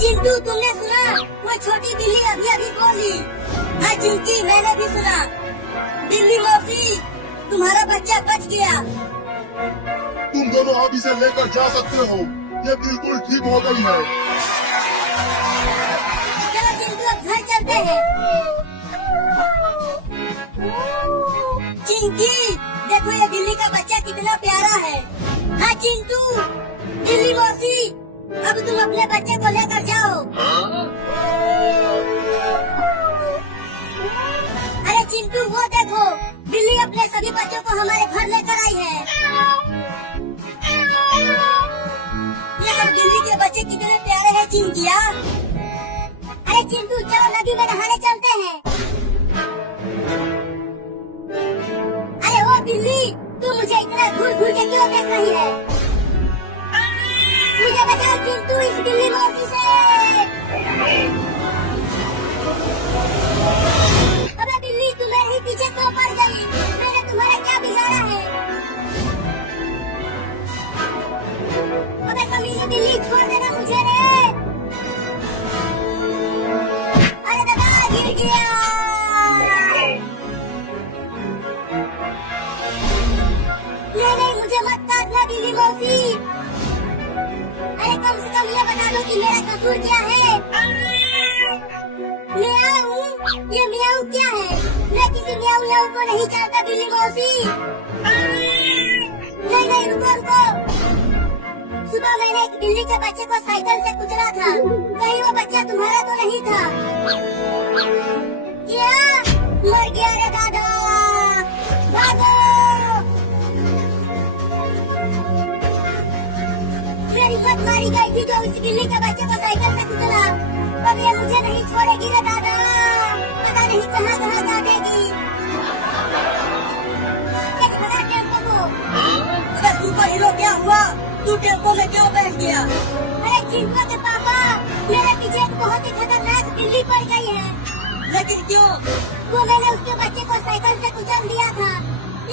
चिंटू, तुमने सुना? वो छोटी बिल्ली अभी अभी बोली। हाँ चिंकी, मैंने भी सुना। बिल्ली मौसी, तुम्हारा बच्चा बच गया। तुम दोनों अब इसे लेकर जा सकते हो, ये बिल्कुल ठीक हो गई है। चलते हैं। चिंकी, देखो ये बिल्ली का बच्चा कितना प्यारा है। हाँ चिंटू, बिल्ली मौसी, अब तुम अपने बच्चे को लेकर जाओ। अरे चिंटू, वो देखो, बिल्ली अपने सभी बच्चों को हमारे घर लेकर आई है। ये सब बिल्ली के बच्चे कितने प्यारे हैं चिंकिया। अरे चिंटू, चलो नदी में नहाने चलते हैं। अरे वो बिल्ली, तू मुझे इतना घूर घूर के क्यों देख रही है? मुझे बचाओ चिंटू इस बिल्ली मौसी से। अबे बिल्ली, तू मेरे ही पीछे क्यों पड़ गई? मैंने तुम्हारा क्या बिगाड़ा है? अबे कमीनी बिल्ली, छोड़ देना मुझे रे। अरे दादा, गिर गया। नहीं, मुझे मत काटना बिल्ली मौसी। अरे कम से कम ये बता दो कि मेरा कसूर क्या है? मियाऊ, ये मियाऊ क्या है? मैं किसी मियाऊ मियाऊ को नहीं चाहता बिल्ली मौसी। नहीं, रुको। सुबह मैंने एक बिल्ली के बच्चे को साइकिल से कुचला था। कहीं वो बच्चा तुम्हारा तो नहीं था? क्या? मर गया रे दादा, भागो। मेरी हिम्मत मारी गई थी जो उस बिल्ली के बच्चे को साइकिल से कुचला। अब ये मुझे नहीं छोड़ेगी रे दादा, पता नहीं कहाँ कहाँ काटेगी। टेम्पो को। अरे सुपर हीरो, क्या हुआ? तू टेम्पो में क्यों बैठ गया? अरे चिंटू के पापा, मेरे पीछे एक बहुत ही खतरनाक बिल्ली पड़ गई है। लेकिन क्यों? वो मैंने उसके बच्चे को साइकिल से कुचल दिया था,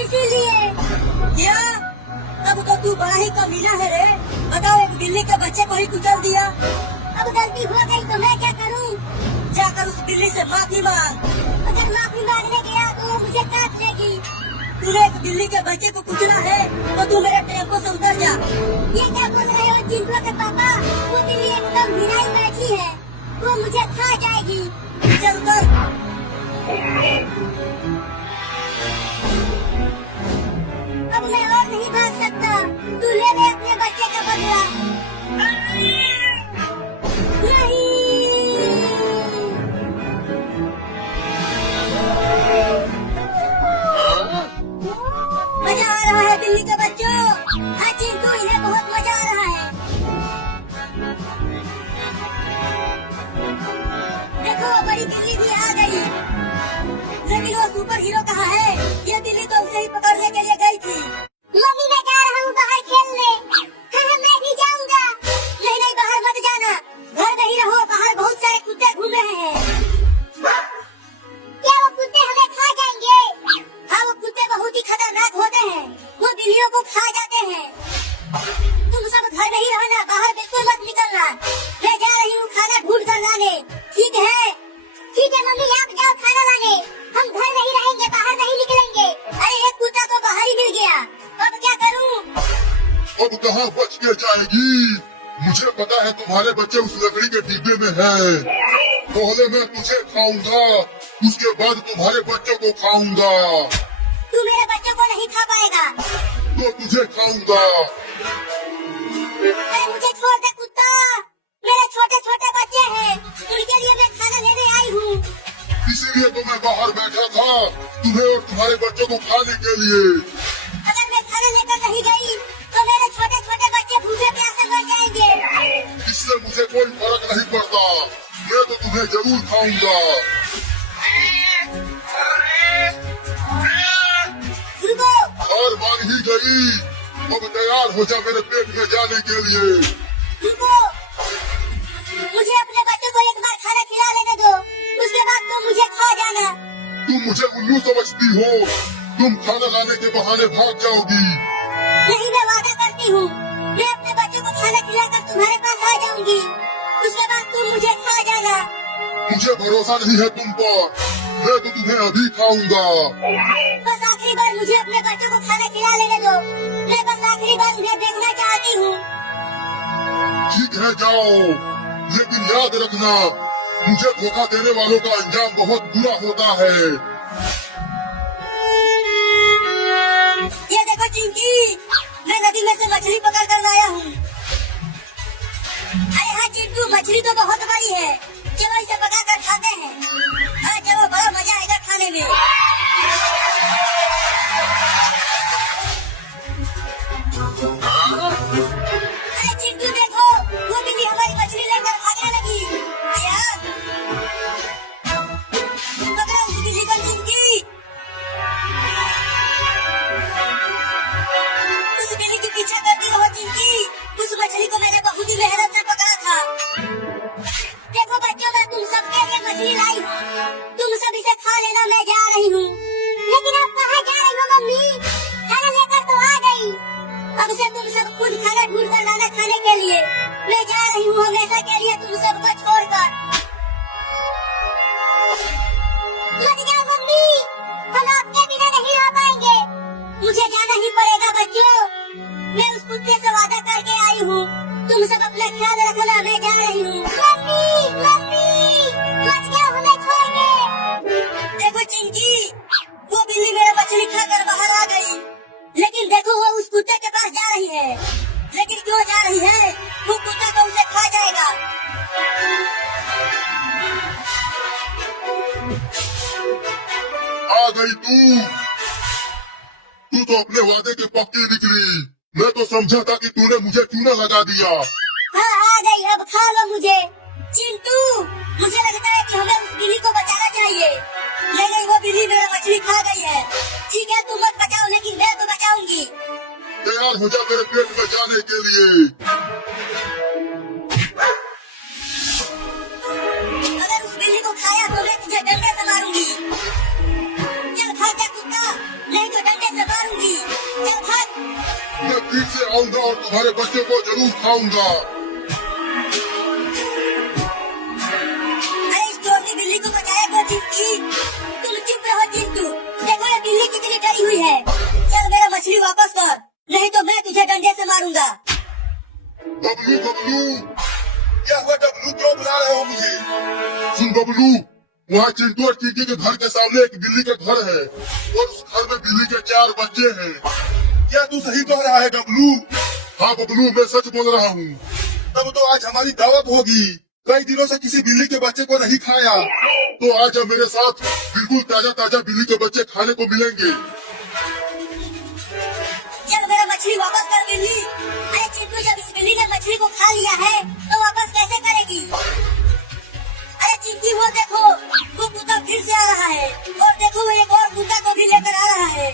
इसीलिए। क्या? अब तो तू बड़ा ही कमीना है रे। बताओ, एक बिल्ली के बच्चे को ही कुचल दिया। अब गलती हो गई तो मैं क्या करूं? जाकर उस बिल्ली से माफी मांग। अगर माफी मांगने गया तो वो मुझे काट लेगी। तूने एक बिल्ली के बच्चे को कुचला है तो तू मेरे टेम्पो से उतर जा। ये क्या बोल रहे हो चिंटू के पापा? वो बिल्ली एकदम भिड़ाई बैठी है, वो मुझे खा जाएगी। चल उतर। अब मैं और नहीं भाग सकता। तू ले ले अपने बच्चे का बदला। नहीं। मजा आ रहा है बिल्ली के बच्चों। हाँ चिंटू, इन्हें बहुत मजा आ रहा है। देखो, बड़ी बिल्ली भी आ गई। लेकिन वो सुपर हीरो कहाँ है? ये बिल्ली तो उसे ही पकड़ने के लिए गई थी। मम्मी, मैं जा रहा हूँ बाहर खेलने। हाँ, मैं भी जाऊंगा। नहीं, बाहर मत जाना, घर में ही रहो। बाहर बहुत सारे कुत्ते घूम रहे हैं। क्या वो कुत्ते हमें खा जाएंगे? हाँ, वो कुत्ते बहुत ही खतरनाक होते हैं, वो बिल्लियों को खा जाते हैं। तुम सब घर में ही रहना, बाहर बिल्कुल मत निकलना। मैं जा रही हूँ खाना ढूंढ कर लाने। ठीक है मम्मी, आप जाओ खाना लाने। हम घर में ही रहेंगे, बाहर नहीं निकलेंगे। अरे एक कुत्ता तो बाहर ही मिल गया, अब क्या करूँ? अब कहाँ बच के जाएगी? मुझे पता है तुम्हारे बच्चे उस लकड़ी के डिब्बे में हैं। पहले मैं तुझे खाऊंगा, उसके बाद तुम्हारे बच्चों को खाऊंगा। तू मेरे बच्चों को नहीं खा पाएगा। तो तुझे खाऊंगा। अरे मुझे छोड़ दे कुत्ता, मेरे छोटे छोटे बच्चे हैं, उनके लिए मैं खाना लेने आई हूँ। इसीलिए तो मैं बाहर बैठा था, तुम्हें और तुम्हारे बच्चों को खाने के लिए। अगर मैं खाना लेकर नहीं गई तो मेरे छोटे छोटे बच्चे भूखे प्यासे मर जाएंगे। इससे मुझे कोई फर्क नहीं पड़ता, मैं तो तुम्हें जरूर खाऊंगा। हार मान ही गई, अब तैयार हो जा मेरे पेट में जाने के लिए। मुझे अपने बच्चों को एक बार खाना खिला लेने दो, उसके बाद तुम मुझे खा जाना। तुम मुझे उल्लू समझती हो? तुम खाना लाने के बहाने भाग जाओगी। नहीं, मैं वादा करती हूँ, मैं अपने बच्चों को खाना खिलाकर तुम्हारे पास आ जाऊंगी, उसके बाद तुम मुझे खा जाना। मुझे भरोसा नहीं है तुम पर, मैं तो तुम्हें अभी खाऊंगा। बस आखिरी बार मुझे अपने बच्चों को खाना खिला लेने दो, मैं बस आखिरी बार उन्हें देखना चाहती हूँ। ठीक है, जाओ, लेकिन याद रखना मुझे धोखा देने वालों का अंजाम बहुत बुरा होता है। ये देखो चिंकी, मैं नदी में से मछली पकड़ कर लाया हूँ। अरे हाँ चिंटू, मछली तो बहुत बड़ी है, चलो इसे पका कर खाते हैं। हाँ चलो, बड़ा मजा आएगा खाने में। अरे चिंटू देखो, वो बिल्ली हमारी मछली लेकर भागने लगी। यार पकड़ो उस बिल्ली को चिंकी। उस बिल्ली के पीछे करती रहो चिंकी। उस मछली को मैंने बहुत ही मेहनत से पकड़ा था। देखो बच्चों, मैं तुम सबके लिए मछली लाई हूँ, तुम सब इसे खा लेना, मैं जा रही हूँ। लेकिन आप कहाँ जा रही हो मम्मी? खाना लेकर तो आ गई। अब से तुम सब खुद खाना ढूंढ कर लाना खाने के लिए। मैं जा रही हूँ हमेशा के लिए तुम सबको छोड़कर। मत जाओ मम्मी, हम आपके बिना नहीं रह पाएंगे। मुझे जाना ही पड़ेगा बच्चों, मैं उस कुत्ते से वादा करके आई हूँ। तुम सब अपना ख्याल रखना, मैं जा रही हूँ। मम्मी मम्मी, मत जाओ, हमें छोड़ के। देखो चिंकी, वो बिल्ली मेरा मछली खाकर बाहर आ गई, लेकिन देखो वो उस कुत्ते के पास जा रही है। लेकिन क्यों जा रही है? वो कुत्ता तो उसे खा जाएगा। आ गई तू तो अपने वादे के पक्की निकली। मैं तो समझा था कि तूने मुझे चूना लगा दिया। हाँ आ गई, अब खा लो मुझे। चिंटू, मुझे लगता है कि हमें उस बिल्ली को बचाना चाहिए। नहीं, वो बिल्ली मेरा मछली खा गई है। ठीक है, तुम मत बचाओ, लेकिन मैं तो बचाऊंगी। तैयार हो जा मेरे पेट में जाने के लिए। अगर उस बिल्ली को खाया तो मैं तुझे डंडे से मारूंगी। चल भाग जा कुत्ता, नहीं तो डंडे से मारूंगी। चल भाग। मैं फिर से आऊंगा और तुम्हारे बच्चे को जरूर खाऊंगा। अरे इस डोरनी बिल्ली को बचाया तो चिंकी। तुम चुप रहो चिंटू, देखो ये बिल्ली कितनी डरी हुई है। चल मेरा मछली वापस कर, नहीं तो मैं तुझे डंडे से मारूंगा। बबलू बबलू, क्या हुआ बबलू, क्यों बुला रहे हो मुझे? सुन बबलू, वहाँ चिंटू और चिंकी के घर के सामने एक बिल्ली का घर है और उस घर में बिल्ली के 4 बच्चे हैं। क्या तू सही कह रहा है बबलू? हाँ बबलू, मैं सच बोल रहा हूँ। तब तो आज हमारी दावत होगी। कई दिनों से किसी बिल्ली के बच्चे को नहीं खाया, तो आज मेरे साथ बिल्कुल ताजा ताजा बिल्ली के बच्चे खाने को मिलेंगे। चल मेरा मछली वापस कर बिल्ली। अरे चिंटू, जब इस बिल्ली ने मछली को खा लिया है तो वापस कैसे करेगी? अरे चिंकी, वो देखो, वो कुत्ता फिर से आ रहा है। और देखो वो एक और कुत्ता को भी लेकर आ रहा है।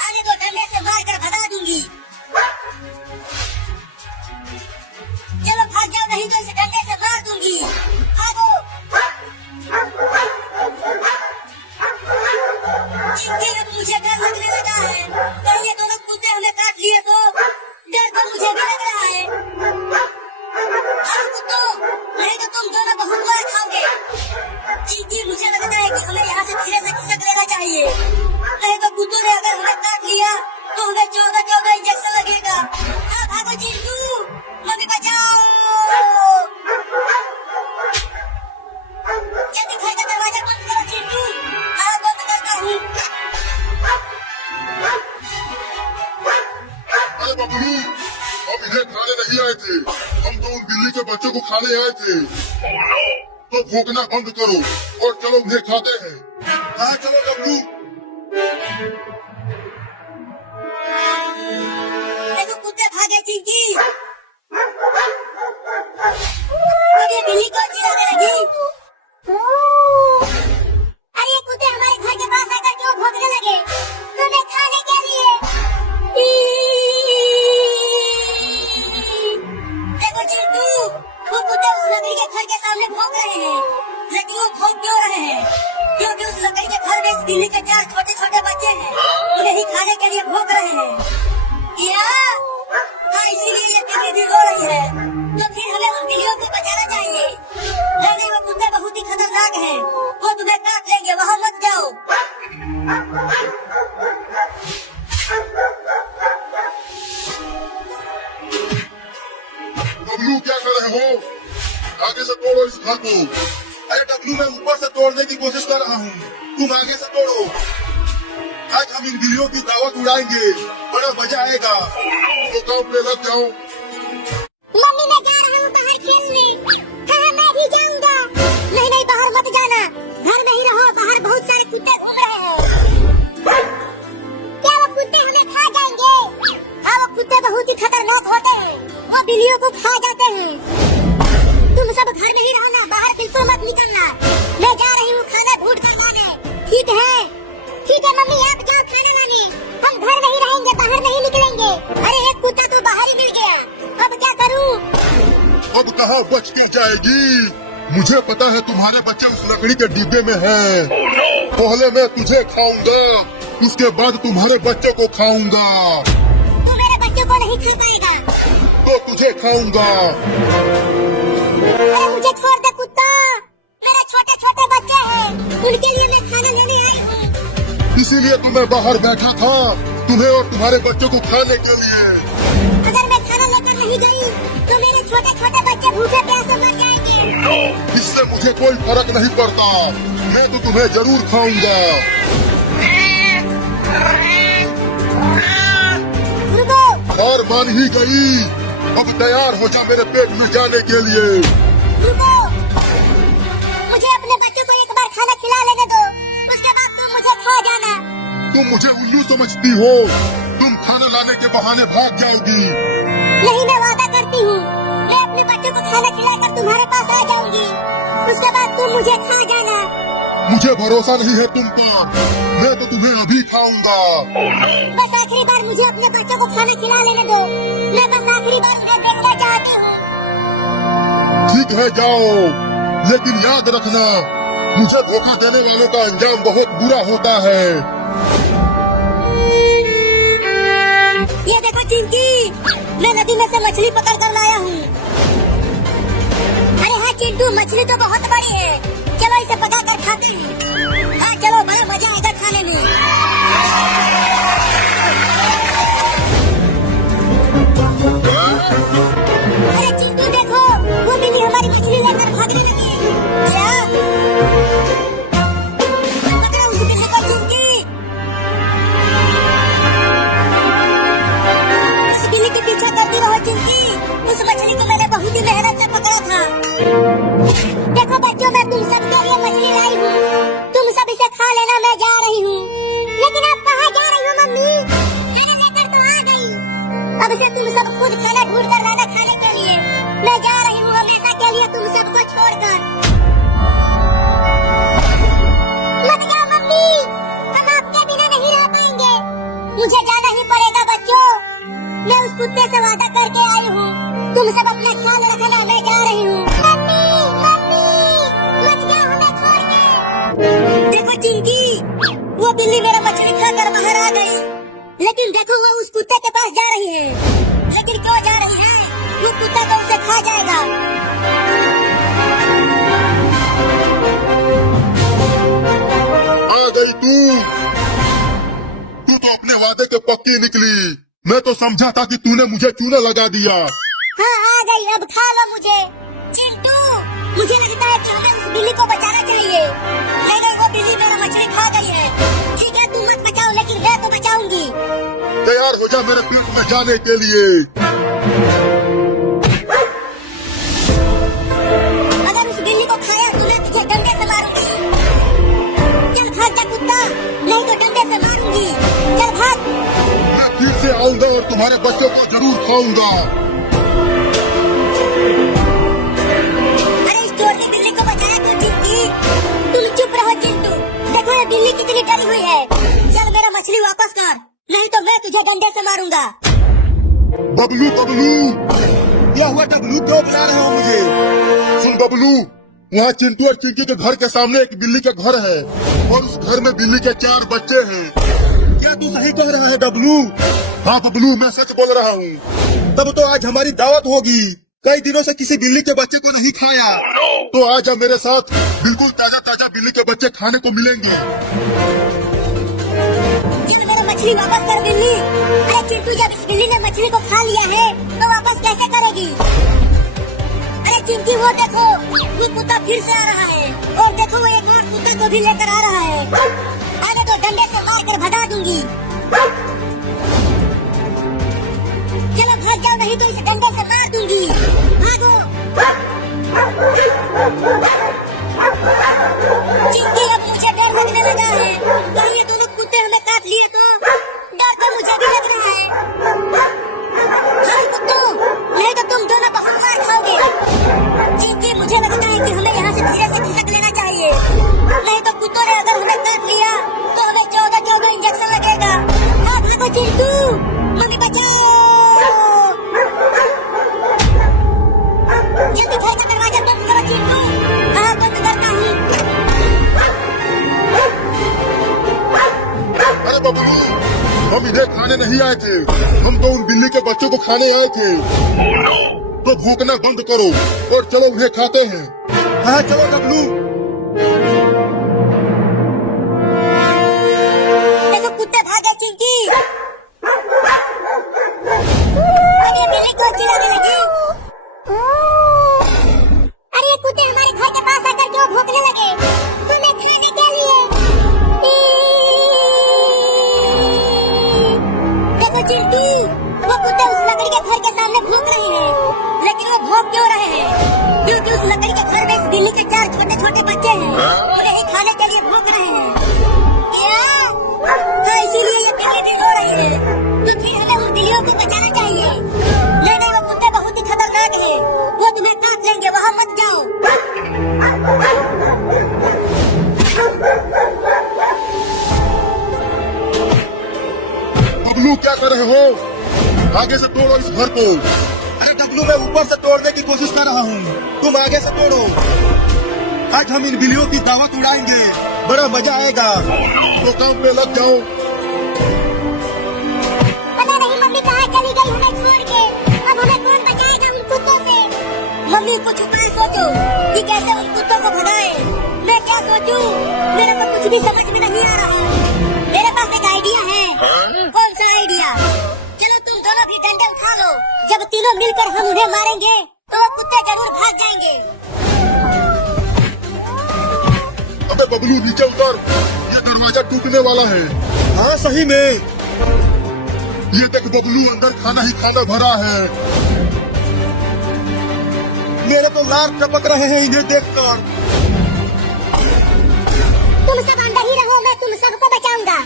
आने तो डंडे से मार कर भगा दूंगी। चलो भाग जाओ, नहीं तो इसे डंडे से मार दूंगी। भागो। चिंकी, अब मुझे डर लगने लगा है। कहीं ये दोनों कुत्ते हमें काट लिए तो डर तो मुझे भी लग रहा है। कुत्तों, नहीं तो तुम दोनों बहुत मार खाओगे। चिंकी, मुझे लगता है कि हमें यहाँ से धीरे से खिसक लेना चाहिए, नहीं तो कुत्तों ने अगर हमें काट लिया तो हमें 14 इंजेक्शन लगेगा। हाँ भागो चिंटू, मम्मी बचाओ। जल्दी घर का दरवाजा बंद करो चिंटू। हाँ बंद करता हूँ। अरे बबलू, हम इन्हें खाने नहीं आए थे, हम तो उन बिल्ली के बच्चों को खाने आए थे। तो भौंकना बंद करो और चलो उन्हें खाते हैं। हाँ चलो बबलू। देखो कुत्ते भागे चिंकी। अब ये बिल्ली को चिल्लाने लगी। अरे ये कुत्ते हमारे घर के पास आकर क्यों भौंकने लगे? हमें खाने के लिए। देखो चिंटू, वो कुत्ते उस लकड़ी के घर के सामने भौंक रहे हैं, लेकिन वो भौंक क्यों रहे हैं? क्योंकि उस लकड़ी के घर में इस बिल्ली के 4 छोटे छोटे बच्चे हैं, उन्हें ही खाने के लिए भौंक रहे हैं। या हाँ, इसीलिए ये बिल्ली भी रो रही है। तो फिर हमें उन बिल्लियों को बचाना चाहिए। नहीं, वो कुत्ते बहुत ही खतरनाक हैं, वो तुम्हें काट लेंगे, वहाँ मत जाओ। बबलू, क्या कर रहे हो? आगे से तोड़ो इस घर को। बबलू मैं ऊपर से तोड़ने की कोशिश कर रहा हूँ, तुम आगे से तोड़ो। आज हम इन बिल्लियों की दावत उड़ाएंगे, बड़ा मजा आएगा। तो काम पे लग जाओ। मम्मी मैं जा रहा हूँ बाहर खेलने। हाँ मैं भी जाऊंगा। नहीं नहीं बाहर मत जाना, घर में ही रहो, बाहर बहुत सारे कुत्ते घूम रहे हैं। क्या वो कुत्ते हमें खा जाएंगे? हाँ वो कुत्ते बहुत ही खतरनाक होते हैं, वो बिल्लियों को खा जाते हैं। तुम सब घर में ही रहो ना, बाहर बिल्कुल मत निकलना। मैं जा रही हूँ खाना ढूंढ कर लाने। ठीक है मम्मी आप जाओ खाना लाने, हम घर में ही रहेंगे, बाहर नहीं निकलेंगे। अरे एक कुत्ता तो बाहर ही मिल गया, अब क्या करूँ? अब कहाँ बच के जाएगी? मुझे पता है तुम्हारे बच्चे उस लकड़ी के डिब्बे में हैं। पहले मैं तुझे खाऊंगा, उसके बाद तुम्हारे बच्चे को खाऊंगा। तू मेरे बच्चों को नहीं खा पाएगा। तो तुझे खाऊंगा। अरे मुझे छोड़ दे कुत्ता, मेरे छोटे छोटे बच्चे हैं, उनके लिए मैं खाना लेने आई हूँ। इसीलिए तुम्हें बाहर बैठा था, तुम्हें और तुम्हारे बच्चों को खाने के लिए। अगर मैं खाना लेकर नहीं गई तो मेरे छोटे छोटे बच्चे भूखे प्यासे मर जाएंगे। इससे मुझे कोई फर्क नहीं पड़ता, मैं तो तुम्हें जरूर खाऊंगा। रुको। हार मान ही गई, अब तैयार हो जा मेरे पेट में जाने के लिए। रुको, मुझे अपने बच्चों को एक बार खाना खिला लेने दो, उसके बाद तुम मुझे खा जाना। तुम मुझे उल्लू समझती हो, तुम खाना लाने के बहाने भाग जाओगी। नहीं मैं वादा करती हूँ, मैं अपने बच्चों को खाना खिलाकर तुम्हारे पास आ जाऊंगी, उसके बाद तुम मुझे खा जाना। मुझे भरोसा नहीं है तुम पर, मैं तो तुम्हें अभी खाऊंगा। बस आखिरी बार मुझे अपने बच्चों को खाना खिला लेने दो, मैं बस आखिरी बार उन्हें देखना चाहती हूँ। ठीक है जाओ, लेकिन याद रखना मुझे धोखा देने वालों का अंजाम बहुत बुरा होता है। ये देखो चिंकी, मैं नदी में से मछली पकड़ कर लाया हूँ। अरे हाँ चिंटू, मछली तो बहुत बड़ी है, चलो इसे पका कर खाते हैं। हाँ चलो, बड़ा मजा आएगा खाने में। अरे चिंटू देखो, वो बिल्ली हमारी मछली लेकर भागने लगी है। क्या? पकड़ो उस बिल्ली को चिंकी। इस बिल्ली के पीछे करती रहो चिंकी, उस मछली को मैंने बहुत ही मेहनत से पकड़ा था। देखो बच्चों, मैं तुम सब के लिए मछली लाई हूँ, तुम सब इसे खा लेना, मैं जा रही हूँ। लेकिन आप कहाँ जा रही हो मम्मी? खाना लेकर तो आ गई, अब से तुम सब खुद खाना ढूंढ कर लाना खाने के लिए। मैं जा रही हूँ हमेशा के लिए तुम सबको छोड़कर। मत जाओ मम्मी, हम आपके बिना नहीं रह पाएंगे, मुझे जाना ही पड़ेगा बच्चों। मैं उस कुत्ते से वादा करके आई हूँ, तुम सब अपना ख्याल रखना, मैं जा रही हूँ। मम्मी मम्मी मत जाओ हमें छोड़ के। देखो चिंकी, वो बिल्ली मेरा मछली खाकर बाहर आ गई, लेकिन देखो वो उस कुत्ते के पास जा रही है। लेकिन क्यों जा रही है? वो कुत्ता तो उसे खा जाएगा। आ गई तू तो अपने वादे के पक्की निकली। मैं तो समझा था कि तूने मुझे चूना लगा दिया। हाँ आ गई, अब खा लो मुझे। चिंटू, मुझे लगता है कि हमें उस बिल्ली को बचाना चाहिए। नहीं नहीं, वो बिल्ली मेरा मछली खा गई है। ठीक है तुम मत बचाओ, लेकिन मैं तो बचाऊंगी। तैयार हो जा मेरे पेट में जाने के लिए। अगर उस बिल्ली को खाया तो मैं तुझे डंडे से मारूंगी। चल भाग जा कुत्ता, नहीं तो डंडे से मारूंगी। चल भाग। मैं फिर से आऊंगा और तुम्हारे बच्चों को जरूर खाऊंगा। अरे इस चोर की बिल्ली को बचाया तो चिंकी। तुम चुप रहो चिंटू, देखो ये बिल्ली कितनी डरी हुई है। चल मेरा मछली वापस कर, नहीं तो मैं तुझे डंडे से मारूंगा। बबलू बबलू, क्या हुआ डबलू, क्यों बुला रहे हो मुझे? सुन बबलू, वहाँ चिंटू और चिंकी के घर के सामने एक बिल्ली का घर है और उस घर में बिल्ली के 4 बच्चे हैं। क्या तू सही कह रहा है डबलू? हाँ बबलू, मैं सच बोल रहा हूँ। तब तो आज हमारी दावत होगी। कई दिनों से किसी बिल्ली के बच्चे को नहीं खाया, तो आज अब मेरे साथ बिल्कुल ताजा ताजा बिल्ली के बच्चे खाने को मिलेंगे। चल मेरा मछली वापस कर बिल्ली। अरे चिंटू, जब इस बिल्ली ने मछली को खा लिया है तो वापस कैसे करेगी? अरे चिंकी वो देखो, वो कुत्ता फिर से आ रहा है और देखो को भी लेकर आ रहा है। आगे तो डंडे से मार कर भगा दूंगी। चलो भाग जाओ, नहीं तो इसे डंडे से मार दूंगी। भागो। चिंकी, अब मुझे डर लगने लगा है। कहीं ये दोनों कुत्ते हमें काट लिए तो डर तो मुझे भी लग रहा है। हाँ कुत्तों, नहीं तो तुम दोनों बहुत मार खाओगे। चिंकी, मुझे लगता है कि हमें यहाँ से धीरे से खिसक लेना चाहिए, नहीं तो कुत्तों ने अगर हमें काट लिया तो हमें 14 इंजेक्शन लगेगा। हाँ भागो चिंटू, मम्मी बचाओ। जल्दी घर का दरवाजा बंद करो चिंटू। हाँ बंद करता हूँ। अरे बबलू, हम इन्हें खाने नहीं आए थे, हम तो उन बिल्ली के बच्चों को खाने आए थे। तो भूखना बंद करो और चलो उन्हें खाते हैं। हाँ चलो बबलू। देखो कुत्ते भागे चिंकी। अरे बिल्ली को चिल्लाने लगी। अरे कुत्ते हमारे घर के पास आकर क्यों भौंकने लगे? तुम्हें खाने के लिए। देखो चिंटू, वो कुत्ते उस लकड़ी के घर के सामने भौंक रहे हैं, लेकिन वो भौंक क्यों रहे हैं? क्योंकि उस लकड़ी के घर में इस बिल्ली के 4 छोटे-छोटे बच्चे हैं, उन्हें खाने के लिए भौंक रहे हैं। तो इसीलिए ये बिल्ली भी रो रही है। तो फिर हमें उन बिल्लियों को बचाना चाहिए। नहीं, वो कुत्ते बहुत ही खतरनाक है, वो तुम्हें काट लेंगे, वहाँ मत जाओ। बबलू क्या कर रहे हो? आगे से तोड़ो इस घर को। अरे बबलू, मैं ऊपर से तोड़ने की कोशिश कर रहा हूँ, तुम आगे से तोड़ो। आज हम इन बिल्लियों की दावत उड़ाएंगे, बड़ा मजा आएगा। तो काम पे लग जाओ। पता नहीं मम्मी कहाँ चली गई हमें छोड़ के। अब हमें कौन बचाएगा उन कुत्तों से? मम्मी कुछ उपाय सोचो कि कैसे उन कुत्तों को भगाए। मैं क्या सोचूं? मेरे को कुछ भी समझ में नहीं आ रहा। मेरे पास एक आइडिया है। कौन सा आइडिया? चलो तुम दोनों भी डंडे उठा लो। जब तीनों मिलकर हम उन्हें मारेंगे तो वो कुत्ते जरूर भाग जाएंगे। अबे बबलू नीचे उतर, ये दरवाजा टूटने वाला है। हाँ सही में। ये देख बबलू, अंदर खाना ही खाना भरा है। मेरे तो लार टपक रहे हैं इन्हें देखकर। तुम सब अंदर ही रहो, मैं तुम सबको बचाऊंगा।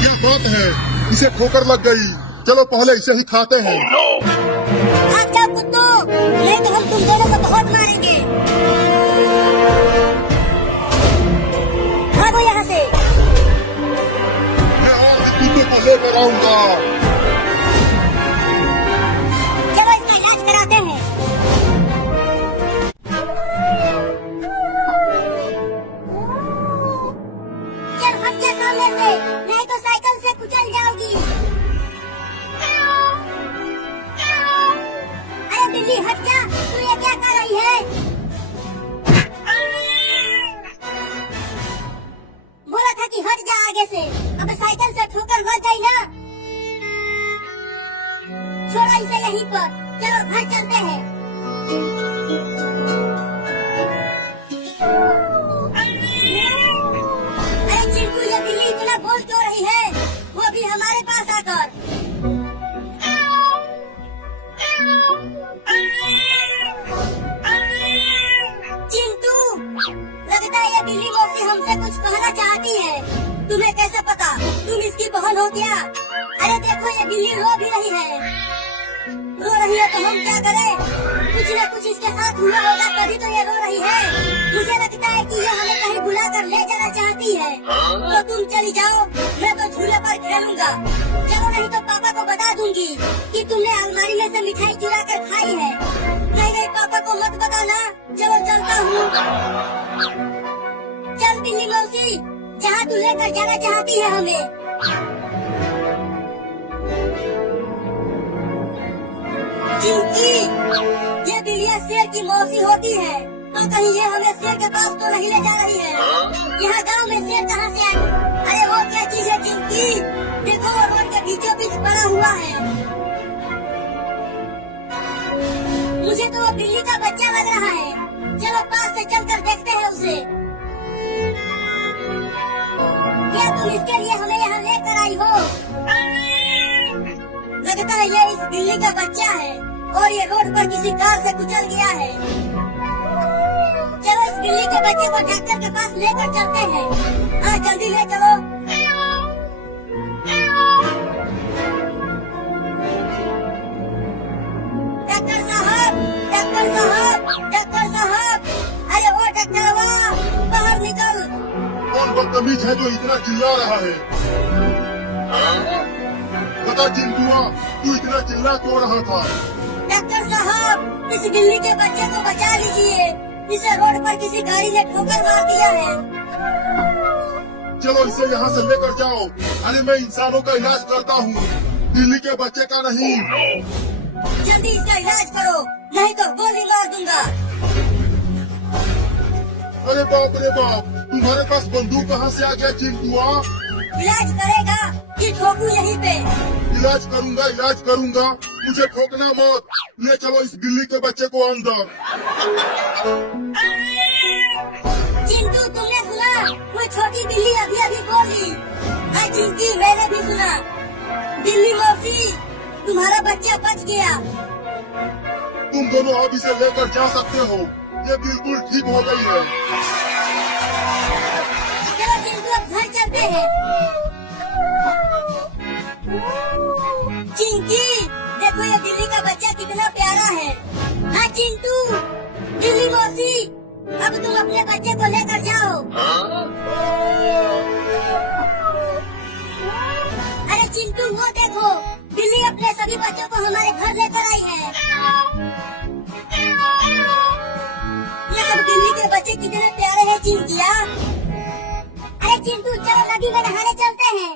क्या बात है, इसे ठोकर लग गई। चलो पहले इसे ही खाते हैं। भाग जाओ कुत्तों, नहीं तो हम तुम दोनों को बहुत मारेंगे। भागो यहाँ से। मैं आज कुत्तों को लेकर आऊंगा। चलो इसका इलाज कराते हैं। चल हट जा सामने से, नहीं तो साइकिल से कुचल जाओगी। अरे बिल्ली हट जा, तू ये क्या कर रही है? बोला था कि हट जा आगे से। अब साइकिल से ठोकर मर गई ना। छोड़ा इसे यहीं पर, चलो घर चलते हैं। अरे चिंटू, ये बिल्ली इतना बोल क्यों रही है? वो भी हमारे पास आकर। चिंटू, लगता है ये बिल्ली मौसी हमसे कुछ कहना चाहती है। तुम्हें कैसे पता? तुम इसकी बहन हो क्या? अरे देखो, ये बिल्ली रो भी रही है। रो रही है तो हम क्या करें? कुछ न कुछ इसके साथ हुआ होगा, तभी तो ये रो रही है। मुझे लगता है कि ये हमें कहीं बुला कर ले जाना चाहती है। तो तुम चली जाओ, मैं तो झूले पर खेलूंगा। चलो, नहीं तो पापा को बता दूंगी कि तुमने अलमारी में से मिठाई चुरा कर खाई है। नहीं, पापा को मत बताना। चलो चलता हूँ। चल बिल्ली मौसी, जहाँ तू लेकर जाना चाहती है हमें। चिंकी, ये बिल्लियाँ शेर की मौसी होती है, तो कहीं ये हमें शेर के पास तो नहीं ले जा रही है? यहाँ गांव में शेर कहाँ से आए? अरे वो क्या चीज है चिंकी? देखो, वो रोड के बीचों बीच पड़ा हुआ है। तो वो बिल्ली का बच्चा लग रहा है। चलो पास से चलकर देखते हैं उसे। क्या तुम इसके लिए हमें यहाँ लेकर आई हो? लगता है ये इस बिल्ली का बच्चा है और ये रोड पर किसी कार से कुचल गया है। चलो इस बिल्ली के बच्चे को डॉक्टर के पास लेकर चलते हैं। हाँ जल्दी ले चलो। डॉक्टर साहब, डॉक्टर साहब, डॉक्टर साहब, अरे वो डॉक्टर बाहर निकल। कौन बदतमीज है जो इतना चिल्ला रहा है? बता चिंटुआ, तू इतना चिल्ला क्यों रहा था? डॉक्टर साहब, इस बिल्ली के बच्चे को बचा लीजिए। इसे रोड पर किसी गाड़ी ने ठोकर मार दिया है। चलो इसे यहाँ से लेकर जाओ। अरे मैं इंसानों का इलाज करता हूँ, बिल्ली के बच्चे का नहीं। जल्दी इसका इलाज करो, नहीं तो गोली मार दूंगा। अरे बाप रे बाप, तुम्हारे पास बंदूक कहाँ से आ गया चिंटुआ? इलाज करेगा कि ठोकू यहीं पे? इलाज करूंगा, इलाज करूंगा, मुझे ठोकना मत। ले चलो इस बिल्ली के बच्चे को अंदर। चिंटू, तुमने सुना? वो छोटी बिल्ली अभी अभी बोली। हाँ चिंकी, मैंने भी सुना। बिल्ली मौसी, तुम्हारा बच्चा बच गया। तुम दोनों अब इसे लेकर जा सकते हो, ये बिल्कुल ठीक हो गई है। चलो चिंटू, अब घर चलते हैं। चिंकी, देखो ये बिल्ली का बच्चा कितना प्यारा है। हाँ चिंटू, बिल्ली मौसी, अब तुम अपने बच्चे को लेकर जाओ। अरे चिंटू, वो देखो, बिल्ली अपने सभी बच्चों को हमारे घर लेकर आई है। ये सब बिल्ली के बच्चे कितने प्यारे हैं चिंकिया। अरे चिंटू, चलो नदी में नहाने चलते हैं।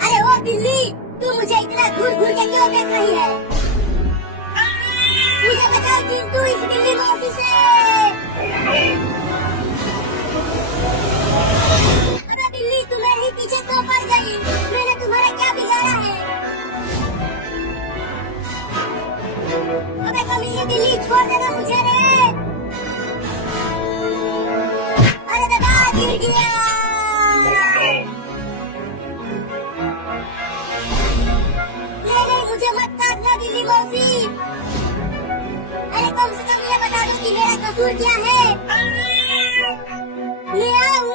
अरे वो बिल्ली, तू मुझे इतना घूर घूर के क्यों देख रही है? मुझे बचाओ चिंटू, इस बिल्ली मौसी से। अरे बिल्ली, तू मेरे ही पीछे क्यों पड़ गई? मैंने तुम्हारा क्या बिगाड़ा है? अबे कमीनी बिल्ली, छोड़ देना मुझे रे। अरे दादा, गिर गया। नहीं, मुझे मत काटना बिल्ली मौसी। अरे कम से कम ये बता दो कि मेरा कसूर क्या है? मियाऊ,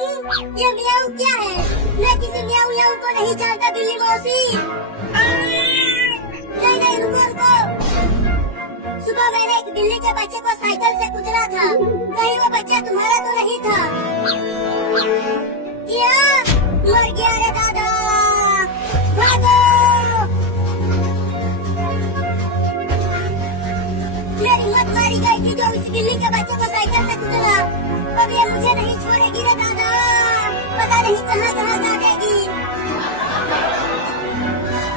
ये मियाऊ क्या है? मैं किसी मियाऊ याऊ को नहीं जानता बिल्ली मौसी। नहीं, रुको। सुबह मैंने एक बिल्ली के बच्चे को साइकिल से कुचला था। कहीं वो बच्चा तुम्हारा तो नहीं था? क्या? मर गया रे दादा, भागो। मेरी मत मारी गई थी जो इस बिल्ली के बच्चे को साइकिल से कुचला। अब ये मुझे नहीं छोड़ेगी रे दादा, पता नहीं कहाँ कहाँ काटेगी।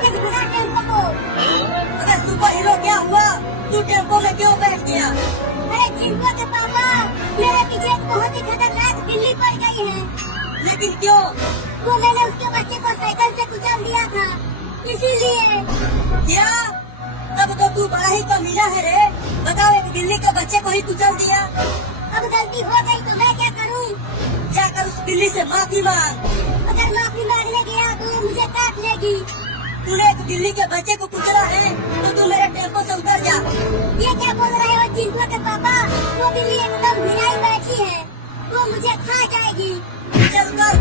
इस बुरा टेम्पो को। अरे सुपर हीरो, क्या हुआ? तू टेम्पो में क्यों बैठ गया? अरे चिंटू के पापा, मेरे पीछे एक बहुत ही खतरनाक बिल्ली पड़ गई है। लेकिन क्यों? वो मैंने उसके बच्चे को साइकिल से कुचल दिया था, इसीलिए। क्या? तब तो तू बड़ा ही कमीना है रे। बताओ, एक बिल्ली के बच्चे को ही कुचल दिया। अब गलती हो गई तो मैं क्या करूं? जाकर उस बिल्ली से माफी मांग। अगर माफी मांगने गया तो ये मुझे काट लेगी। तूने एक बिल्ली के बच्चे को कुचला है तो तू मेरे टेम्पो से उतर जा। ये क्या बोल रहे हो चिंटू के पापा? वो बिल्ली एकदम भिलाई बैठी है, वो मुझे खा जाएगी। चल कर।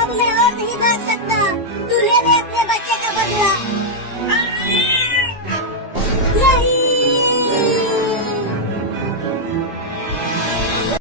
अब मैं और नहीं भाग सकता। तू ले ले अपने बच्चे का बदला।